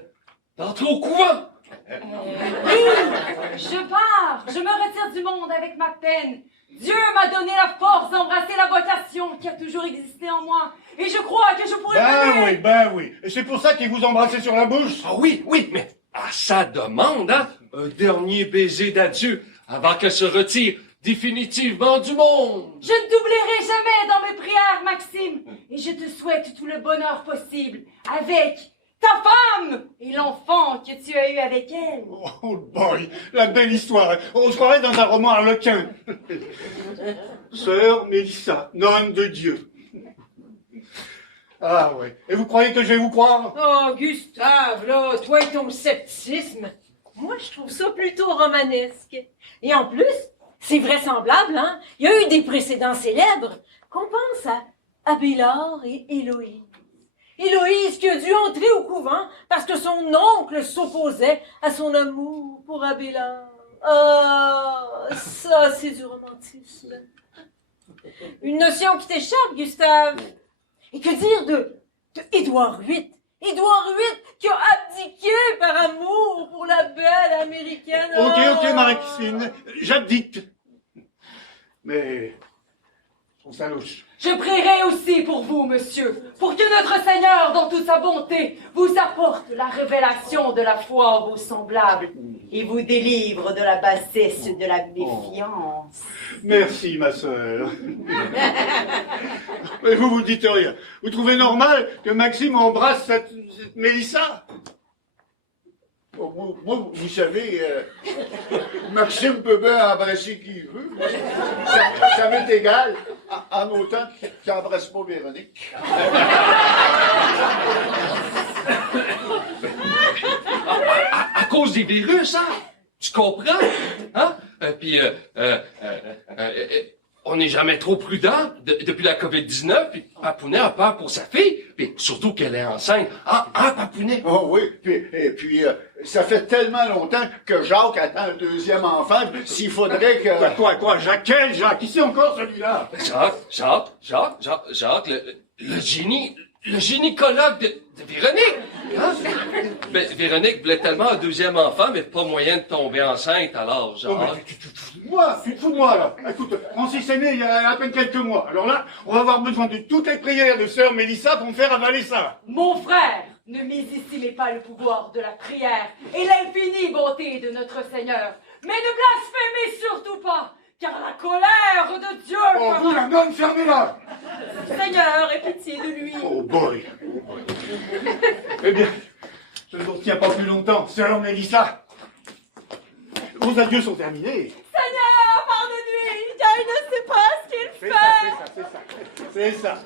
d'entrer au couvent. Je pars, je me retire du monde avec ma peine. Dieu m'a donné la force d'embrasser la vocation qui a toujours existé en moi. Et je crois que je pourrais m'aider. Ben oui. Et c'est pour ça qu'il vous embrassait sur la bouche. Ah oui, mais à sa demande, hein, un dernier baiser d'adieu avant qu'elle se retire définitivement du monde. Je ne t'oublierai jamais dans mes prières, Maxime. Et je te souhaite tout le bonheur possible avec ta femme et l'enfant que tu as eu avec elle. Oh boy, la belle histoire. On se croirait dans un roman harlequin. Sœur Mélissa, nonne de Dieu. Ah ouais. Et vous croyez que je vais vous croire? Oh, Gustave, là, toi et ton scepticisme. Moi, je trouve ça plutôt romanesque. Et en plus, c'est vraisemblable, hein? Il y a eu des précédents célèbres. Qu'on pense à Abélard et Héloïse. Héloïse qui a dû entrer au couvent parce que son oncle s'opposait à son amour pour Abélard. Ah, ça, c'est du romantisme. Une notion qui t'échappe, Gustave. Et que dire de Édouard VIII? Édouard VIII qui a abdiqué par amour pour la belle américaine. Ok, Marie-Christine, j'abdique. Mais, je trouve ça louche. Je prierai aussi pour vous, monsieur, pour que notre Seigneur, dans toute sa bonté, vous apporte la révélation de la foi en vos semblables et vous délivre de la bassesse de la méfiance. Merci, ma sœur. Mais vous dites rien. Vous trouvez normal que Maxime embrasse cette Mélissa? Bon, moi, vous savez, Maxime peut bien embrasser qui il veut. Ça m'est égal, en autant qu'il n'embrasse pas Véronique. À cause des virus, hein? Tu comprends? Hein? Puis, on n'est jamais trop prudent depuis la COVID-19, puis Papounet a peur pour sa fille, puis surtout qu'elle est enceinte. Ah, Papounet? Oh oui, puis ça fait tellement longtemps que Jacques attend un deuxième enfant, s'il faudrait que... Quoi, Jacques, qui c'est encore celui-là? Jacques, le gynécologue de Véronique. Hein? Ben, Véronique voulait tellement un deuxième enfant, mais pas moyen de tomber enceinte, alors, Jacques. Oh, mais tu te fous de moi, là. Écoute, Francis est né il y a à peine quelques mois. Alors là, on va avoir besoin de toutes les prières de sœur Mélissa pour me faire avaler ça. Mon frère, Ne mésestimez pas le pouvoir de la prière et l'infinie bonté de notre Seigneur. Mais ne blasphémez surtout pas, car la colère de Dieu... Oh, vous, la nonne, fermez-la! Seigneur, aie pitié de lui. Oh boy! Eh bien, je ne vous retiens pas plus longtemps, sœur Mélissa. Vos adieux sont terminés. Seigneur, pardonne-lui, car il ne sait pas ce qu'il fait. C'est ça.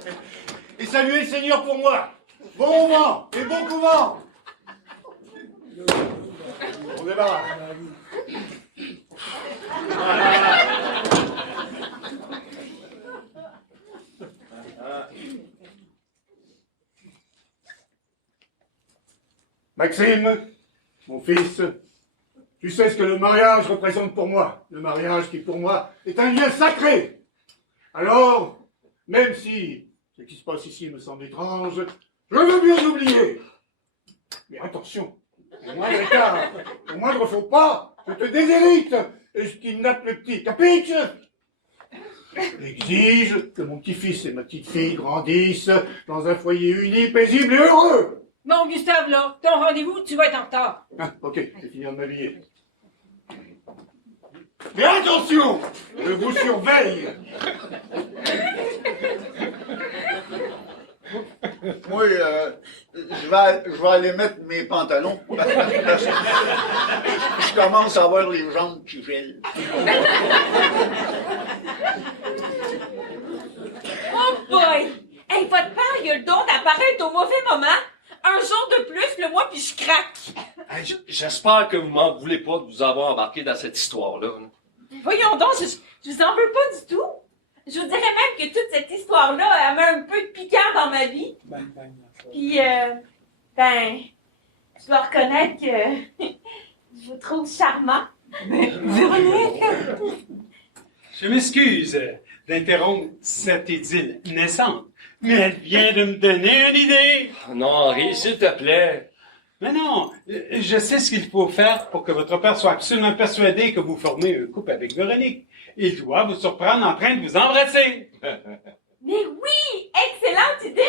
Et saluez le Seigneur pour moi. Bon vent et bon couvent. On débarrasse. Maxime, mon fils, tu sais ce que le mariage représente pour moi. Le mariage qui, pour moi, est un lien sacré. Alors, même si ce qui se passe ici me semble étrange, je veux bien oublier. Mais attention, au moindre écart, au moindre faux pas, je te déshérite et je kidnappe le petit. Capiche? J'exige que mon petit-fils et ma petite-fille grandissent dans un foyer uni, paisible et heureux. Bon, Gustave, là, ton rendez-vous, tu vas être en retard. Ah, ok, j'ai fini de m'habiller. Mais attention, je vous surveille. Moi, je vais aller mettre mes pantalons. Je commence à avoir les jambes qui gèlent. Oh boy! Hey, votre père, il a le don d'apparaître au mauvais moment. Un jour de plus, le mois, puis je craque. Hey, j'espère que vous m'en voulez pas de vous avoir embarqué dans cette histoire-là. Voyons donc, je vous en veux pas du tout. Je vous dirais même que toute cette histoire-là, elle met un peu de piquant dans ma vie. Puis, je dois reconnaître que je vous trouve charmant. Véronique! Je m'excuse d'interrompre cette idylle naissante, mais elle vient de me donner une idée. Non, Henri, s'il te plaît. Mais non, je sais ce qu'il faut faire pour que votre père soit absolument persuadé que vous formez un couple avec Véronique. Il doit vous surprendre en train de vous embrasser. Mais oui! Excellente idée!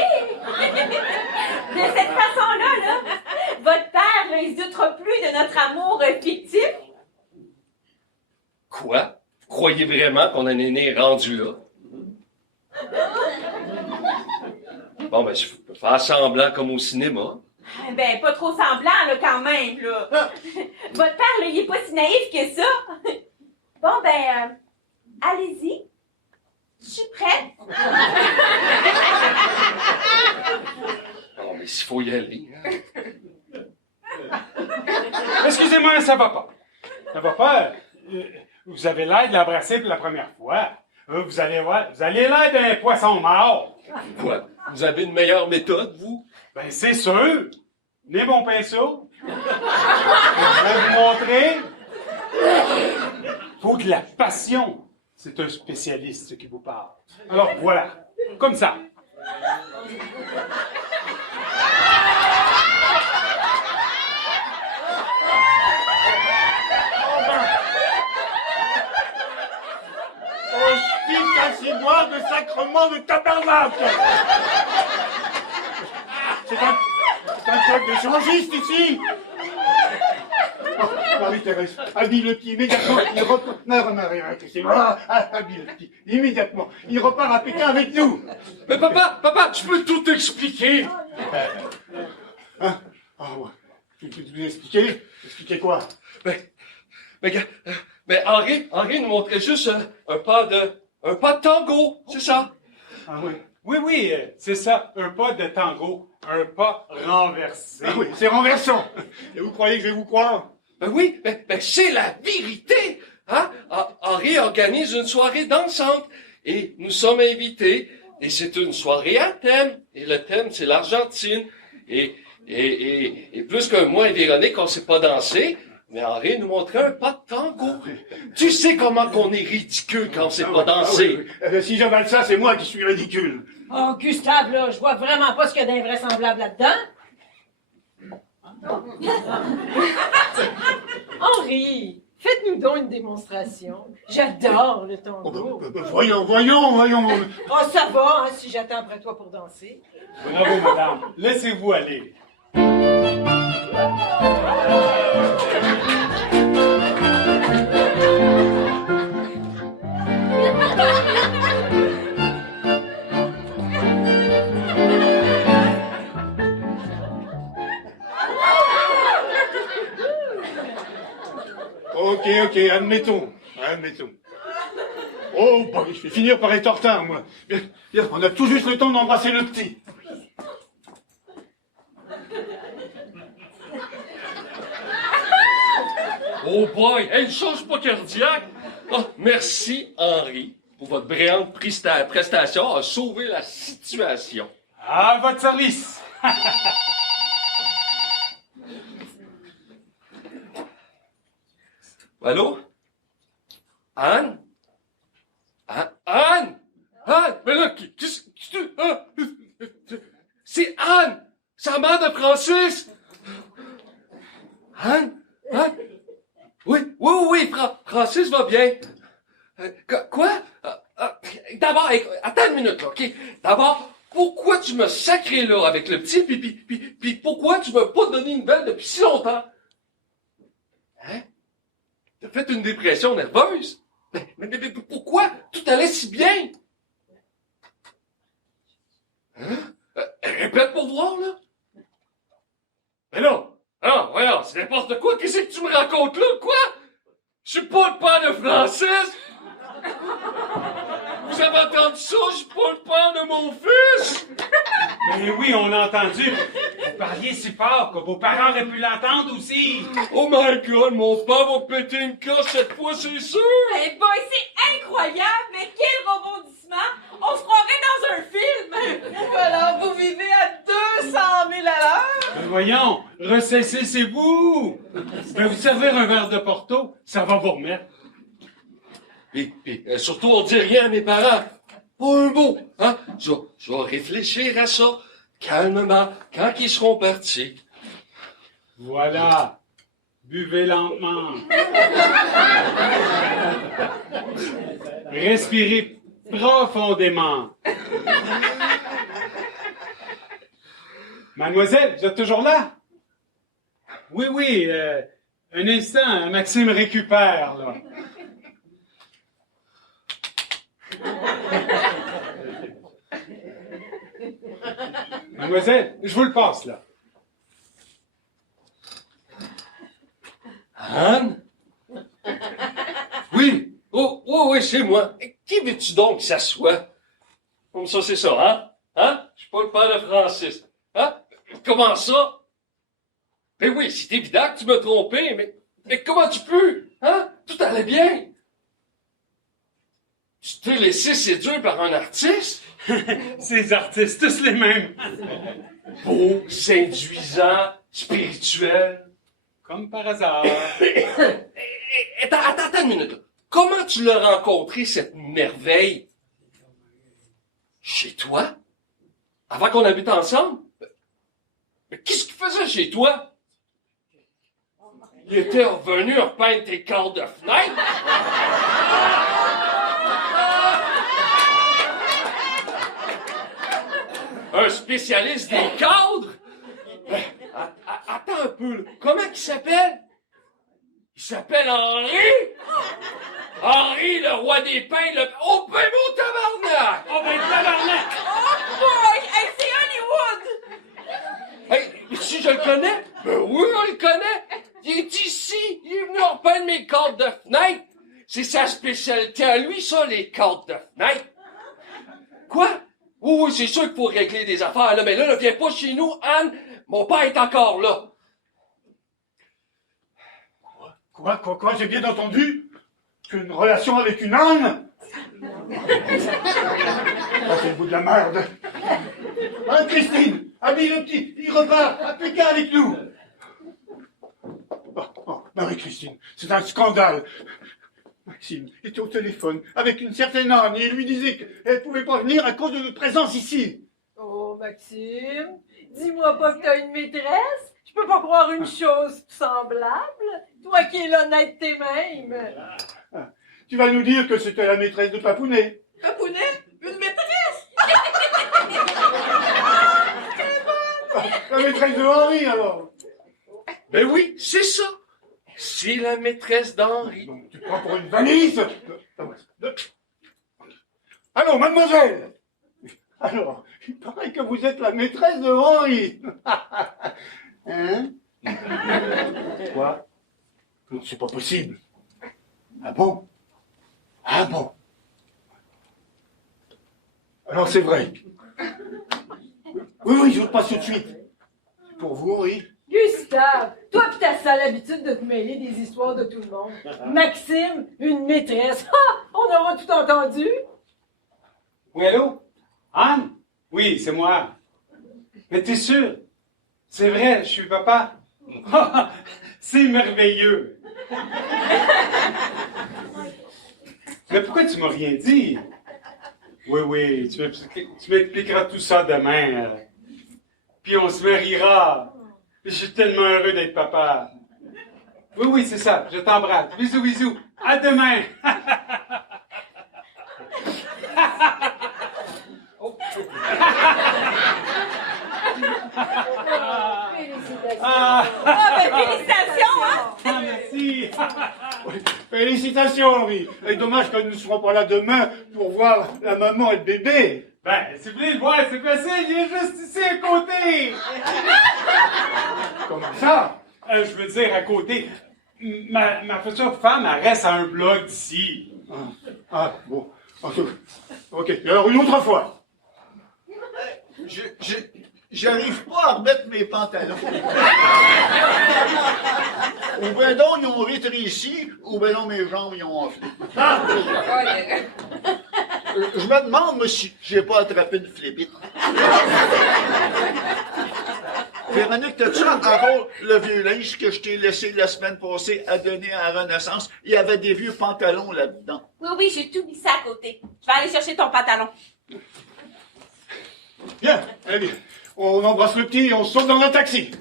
De cette façon-là, là, votre père n'hésitera plus de notre amour fictif. Quoi? Vous croyez vraiment qu'on a un aîné rendu là? Bon, ben, je peux faire semblant comme au cinéma. Ben, pas trop semblant, là, quand même, là. Votre père, là, il est pas si naïf que ça. Bon, ben, allez-y. Je suis prête. Non, mais s'il faut y aller. Excusez-moi, ça va pas. Ça va pas. Vous avez l'air de l'embrasser pour la première fois. Vous allez voir, vous allez l'air d'un poisson mort. Quoi? Vous avez une meilleure méthode, vous? Ben, c'est sûr. Venez mon pinceau. Je vais vous montrer. Faut de la passion. C'est un spécialiste qui vous parle. Alors voilà, comme ça. Cassez-moi de sacrement de tabernacle. C'est un truc de changiste ici. Oh, Marie-Thérèse, habille le petit immédiatement. Il repart. Non, Marie-Thérèse, c'est moi. Habille le petit immédiatement. Il repart à Pékin avec nous. Mais papa, je peux tout expliquer. Hein? Ah ouais. Tu peux vous expliquer? Expliquer quoi? Mais Henri nous montrait juste un pas de tango, c'est ça? Ah oui. Oui, c'est ça. Un pas de tango. Un pas renversé. Ah oui, c'est renversant. Et vous croyez que je vais vous croire? Ben oui, c'est la vérité. Hein? Henri organise une soirée dansante et nous sommes invités. Et c'est une soirée à thème. Et le thème, c'est l'Argentine. Et plus que moi et Véronique, on sait pas danser. Mais Henri nous montrait un pas de tango. Tu sais comment qu'on est ridicule quand on sait pas danser. Si j'avale ça, c'est moi qui suis ridicule. Oh, Gustave, là, je vois vraiment pas ce qu'il y a d'invraisemblable là-dedans. Henri, faites-nous donc une démonstration. J'adore le tango. Voyons. Oh, ça va, hein, si j'attends après toi pour danser. Bravo, madame. Laissez-vous aller. Ok, admettons. Oh, bah, je vais finir par être en retard, moi. Bien, on a tout juste le temps d'embrasser le petit. Oh boy, hey, change pas cardiaque. Oh, merci, Henri, pour votre brillante prestation à sauver la situation. À votre service. Allô? Anne? Anne? Mais là, c'est Anne! C'est la mère de Francis! Anne? Oui, Francis va bien. Quoi? D'abord, attends une minute, là, OK? D'abord, pourquoi tu m'as sacré là avec le petit, puis pourquoi tu m'as pas donné une nouvelle depuis si longtemps? Hein? T'as fait une dépression nerveuse? Mais pourquoi tout allait si bien? Hein? Répète pour voir, là. Mais non! Ah, voyons, c'est n'importe quoi. Qu'est-ce que tu me racontes là? Quoi? Je suis pas le père de Francis! Vous avez entendu ça? Je suis pas le père de mon fils! Mais oui, on a entendu. Vous parliez si fort que vos parents auraient pu l'entendre aussi. Oh my God, mon père va péter une coche cette fois, c'est sûr! Eh boy, c'est incroyable, mais quel rebondissement! On se croirait dans un film! Voilà, vous vivez à 200 000 à l'heure! Mais voyons, ressaisissez-vous. Je vais vous servir un verre de Porto, ça va vous remettre. Et surtout, on dit rien à mes parents. Pas un mot, hein? Je vais réfléchir à ça, calmement, quand ils seront partis. Voilà. Buvez lentement. Respirez profondément. Mademoiselle, vous êtes toujours là? Oui, un instant, Maxime récupère, là. Mademoiselle, je vous le passe, là. Anne? Oui. Oui, c'est moi. Qui veux-tu donc que ça soit? Comme ça, c'est ça, hein? Hein? Je suis pas le père de Francis. Hein? Comment ça? Ben oui, c'est évident que tu m'as trompé, mais comment tu peux? Hein? Tout allait bien. Tu t'es laissé séduire par un artiste? Ces artistes, tous les mêmes. Beau, séduisant, spirituel. Comme par hasard. Attends une minute. Là. Comment tu l'as rencontré, cette merveille? Chez toi? Avant qu'on habite ensemble? Mais qu'est-ce qu'il faisait chez toi? Il était revenu repeindre tes cadres de fenêtre? Un spécialiste des cadres? Attends un peu, là. Comment il s'appelle? Il s'appelle Henri? Henri, le roi des pins, le... Oh, ben mon tabarnak! Oh, ben tabarnak! Oh boy! Hey, c'est Hollywood! Hey, si je le connais? Ben oui, on le connaît! Il est ici! Il est venu repeindre mes cadres de fenêtre! C'est sa spécialité à lui, ça, les cadres de fenêtre! Quoi? Oui, c'est sûr qu'il faut régler des affaires, là, mais là, viens pas chez nous, Anne! Mon père est encore là! Quoi, j'ai bien entendu? Qu'une relation avec une âne? Ça, c'est le bout de la merde. Hein, Christine? Habille le petit, il repart à Pékin avec nous. Oh, Marie-Christine, c'est un scandale. Maxime était au téléphone avec une certaine âne et il lui disait qu'elle pouvait pas venir à cause de notre présence ici. Oh, Maxime, dis-moi pas que t'as une maîtresse. Je peux pas croire une chose semblable. Toi qui es l'honnêteté même. Tu vas nous dire que c'était la maîtresse de Papounet. Papounet? Une maîtresse? La maîtresse de Henri, alors. Ben oui, c'est ça. C'est la maîtresse d'Henri. Donc, tu prends pour une valise. Allô, mademoiselle. Alors, il paraît que vous êtes la maîtresse de Henri. Hein? Quoi? Non, c'est pas possible. Ah bon? Ah bon? Alors c'est vrai. Oui, je vous passe tout de suite. Pour vous, Henri. Gustave, toi pis ta sale habitude de te mêler des histoires de tout le monde. Maxime, une maîtresse. Ah, on aura tout entendu. Oui, allô? Anne? Oui, c'est moi. Mais t'es sûr? C'est vrai, je suis papa. C'est merveilleux. Mais pourquoi tu m'as rien dit? Oui, tu m'expliqueras tout ça demain. Puis on se mariera. Puis je suis tellement heureux d'être papa. Oui, c'est ça. Je t'embrasse. Bisous. À demain. Félicitations. Félicitations, hein? Ah, merci. Félicitations, Henri. Et dommage que nous ne serons pas là demain pour voir la maman et le bébé. Ben, si vous voulez le voir, c'est facile. Il est juste ici à côté. Comment ça? Je veux dire, à côté. Ma future femme, elle reste à un bloc d'ici. Ah, bon. Ok, alors une autre fois. J'arrive pas à remettre mes pantalons. Ou ben donc, ils ont rétréci, ou ben non, mes jambes, ils ont enflé. Je me demande, moi, si j'ai pas attrapé une flébite. Véronique, t'as-tu encore le vieux linge que je t'ai laissé la semaine passée à donner à la Renaissance? Il y avait des vieux pantalons là-dedans. Oui, j'ai tout mis ça à côté. Je vais aller chercher ton pantalon. Bien, allez, on embrasse le petit et on saute dans un taxi.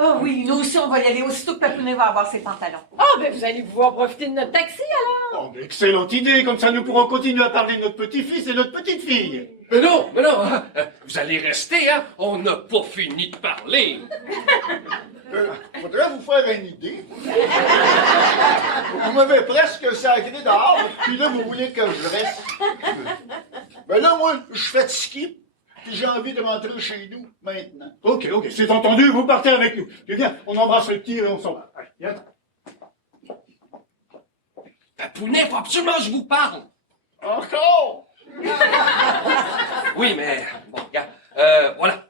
Oh oui, nous aussi, on va y aller aussitôt que Papounet va avoir ses pantalons. Ah, ben vous allez pouvoir profiter de notre taxi, alors. Oh, mais excellente idée, comme ça nous pourrons continuer à parler de notre petit-fils et notre petite-fille. Mais non, hein, vous allez rester, hein? On n'a pas fini de parler. Faudrait vous faire une idée. Vous m'avez presque sacré dehors, puis là, vous voulez que je reste. Ben là, moi, je suis fatigué, puis j'ai envie de rentrer chez nous, maintenant. Ok, c'est entendu, vous partez avec nous. Eh bien, on embrasse le petit et on s'en va. Allez, viens. Papounet, faut absolument que je vous parle. Encore? Oui, mais, bon, regarde, voilà,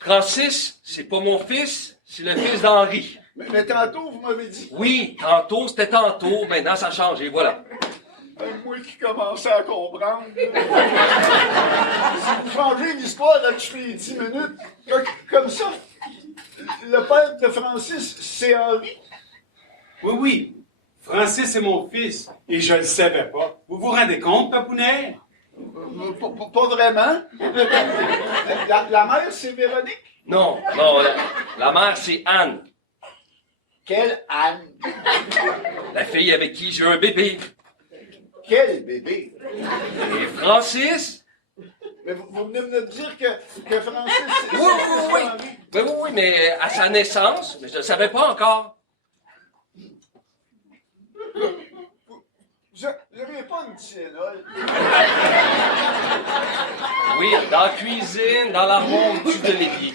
Francis, c'est pas mon fils, c'est le fils d'Henri. Mais tantôt, vous m'avez dit. Oui, tantôt, c'était tantôt, maintenant ça a changé, voilà. Moi qui commençais à comprendre. Vous changez l'histoire là, je fais 10 minutes. Comme ça, le père de Francis, c'est Henri. Oui. Francis est mon fils. Et je le savais pas. Vous vous rendez compte, Papounet? Pas vraiment. La mère, c'est Véronique. Non, la mère, c'est Anne, Quelle Anne? la fille avec qui j'ai un bébé. Quel bébé? Et Francis? Mais vous venez de me dire que Francis, c'est Oui. Henri. Oui, mais à sa naissance, mais je ne le savais pas encore. Vous n'auriez pas une Tylenol? Oui, dans la cuisine, dans l'armoire au-dessus de l'évier.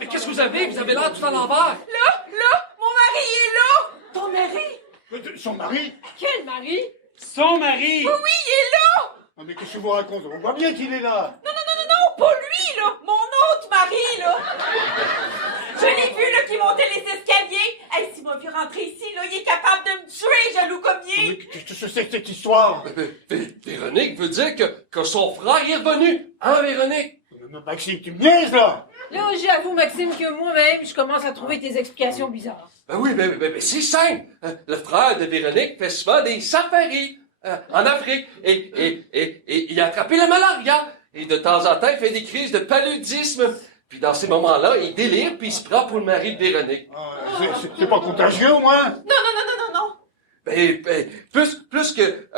Mais qu'est-ce que vous avez? Vous avez l'air tout à l'envers. Là, mon mari est là! Ton mari? Son mari? Quel mari? Son mari! Oui, il est là! Ah, mais qu'est-ce que vous racontez? On voit bien qu'il est là. Non, pas lui, là! Mon autre mari, là! Je l'ai vu, là, qui montait les escaliers. Hey, s'il m'a vu rentrer ici, là, il est capable de me tuer, jaloux comme il Mais est. qu'est-ce que c'est que cette histoire? Véronique veut dire que son frère est revenu. Hein, Véronique? Maxime, tu me niaises, là? Là, j'avoue, Maxime, que moi-même, je commence à trouver tes explications bizarres. Ben oui, c'est simple. Le frère de Véronique fait souvent des safaris en Afrique et il a attrapé la malaria. Et de temps en temps, il fait des crises de paludisme. Puis dans ces moments-là, il délire puis il se prend pour le mari de Véronique. C'est pas contagieux, au moins? Non. Plus que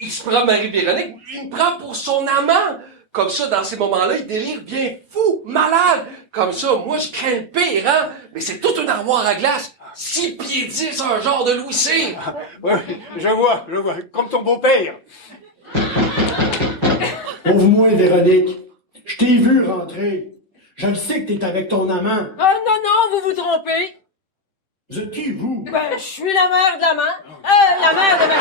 il se prend Marie-Véronique, il me prend pour son amant. Comme ça, dans ces moments-là, il délire bien fou, malade. Comme ça, moi, je crains le pire, hein? Mais c'est toute une armoire à glace. 6 pieds 10, un genre de Louis C. Oui, je vois, comme ton beau-père. Pauvre-moi, Véronique. Je t'ai vu rentrer. Je le sais que t'es avec ton amant. Ah non, vous vous trompez. Vous êtes qui, vous? Ben, je suis la mère de l'amant. La mère de Maxime.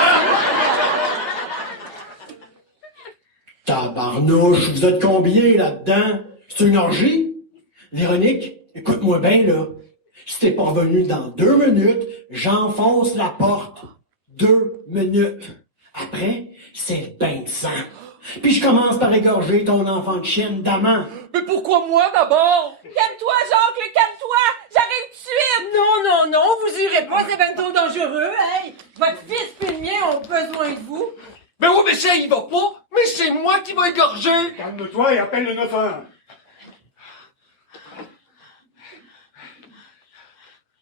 Tabarnouche, vous êtes combien là-dedans? C'est une orgie? Véronique, écoute-moi bien, là. Si t'es pas revenu dans 2 minutes, j'enfonce la porte. 2 minutes. Après, c'est le bain de sang. Puis je commence par égorger ton enfant de chienne d'amant. Mais pourquoi moi, d'abord? Calme-toi, Jacques, calme-toi! J'arrive tout de suite! Non, vous irez pas, c'est ben trop dangereux. Hey, votre fils et le mien ont besoin de vous. Ben oui, mais ça, il va pas. Mais c'est moi qui va égorger. Calme-toi et appelle le 911.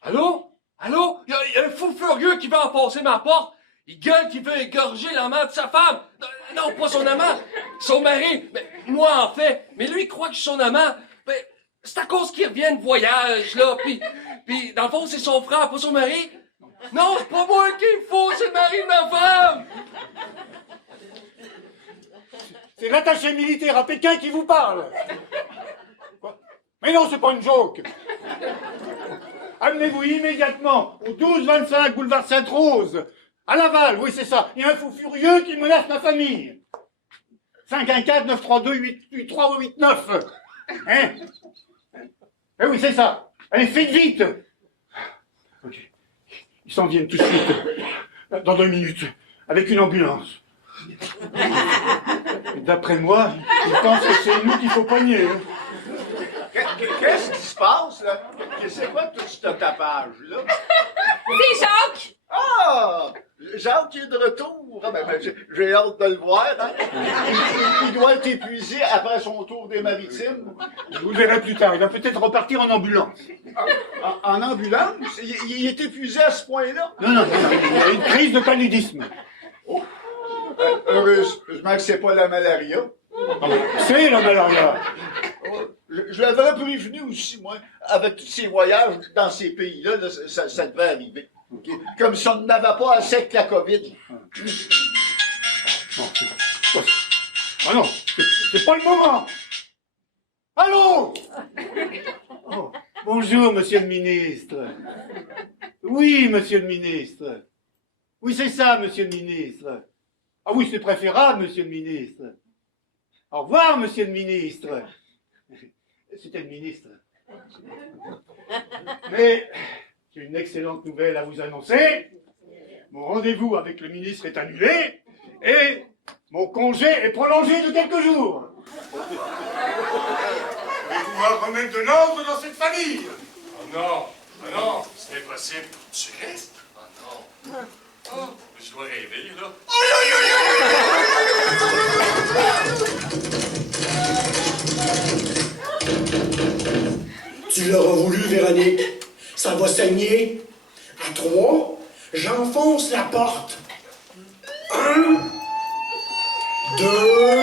Allô? Il y a un fou furieux qui veut en passer ma porte. Il gueule qu'il veut égorger l'amant de sa femme. Non, pas son amant, son mari. Mais moi, en fait. Mais lui, il croit que je suis son amant. Ben, c'est à cause qu'il revient de voyage, là. Puis dans le fond, c'est son frère, pas son mari. Non, c'est pas moi qu'il faut, c'est le mari de ma femme. C'est l'attaché militaire à Pékin qui vous parle. Quoi? Mais non, c'est pas une joke. Amenez-vous immédiatement au 1225 boulevard Sainte-Rose. À Laval, oui, c'est ça. Il y a un fou furieux qui menace ma famille. 514-932-8389. Hein? Eh oui, c'est ça. Allez, faites vite. Ok. Ils s'en viennent tout de suite. Dans 2 minutes. Avec une ambulance. Et d'après moi, ils pensent que c'est nous qu'il faut pogner. Hein. Qu'est-ce qui se passe, là? C'est quoi tout ce tapage-là? C'est Jacques! Ah! Jacques est de retour. Ah, ben, j'ai hâte de le voir. Hein? Il doit être épuisé après son tour des maritimes. Vous le verrez plus tard. Il va peut-être repartir en ambulance. En ambulance? Il est épuisé à ce point-là? Non. Il a une crise de paludisme. Oh. Heureusement que c'est pas la malaria. C'est la malaria. Je l'avais prévenu aussi, moi. Avec tous ces voyages dans ces pays-là, là, ça devait arriver. Okay. Comme si on n'avait pas assez avec la COVID. Ah non, c'est pas le moment. Allô? Oh, bonjour, monsieur le ministre. Oui, monsieur le ministre. Oui, c'est ça, monsieur le ministre. Ah oui, c'est préférable, monsieur le ministre. Au revoir, monsieur le ministre. C'était le ministre. Mais j'ai une excellente nouvelle à vous annoncer. Mon rendez-vous avec le ministre est annulé et mon congé est prolongé de quelques jours. Voulez-vous me remettre de l'ordre dans cette famille? Oh non, c'est impossible. Tu restes? Oh non. Oh, je dois rêver, là. Tu l'auras voulu, Véronique. Ça va saigner. À 3, j'enfonce la porte. 1, 2...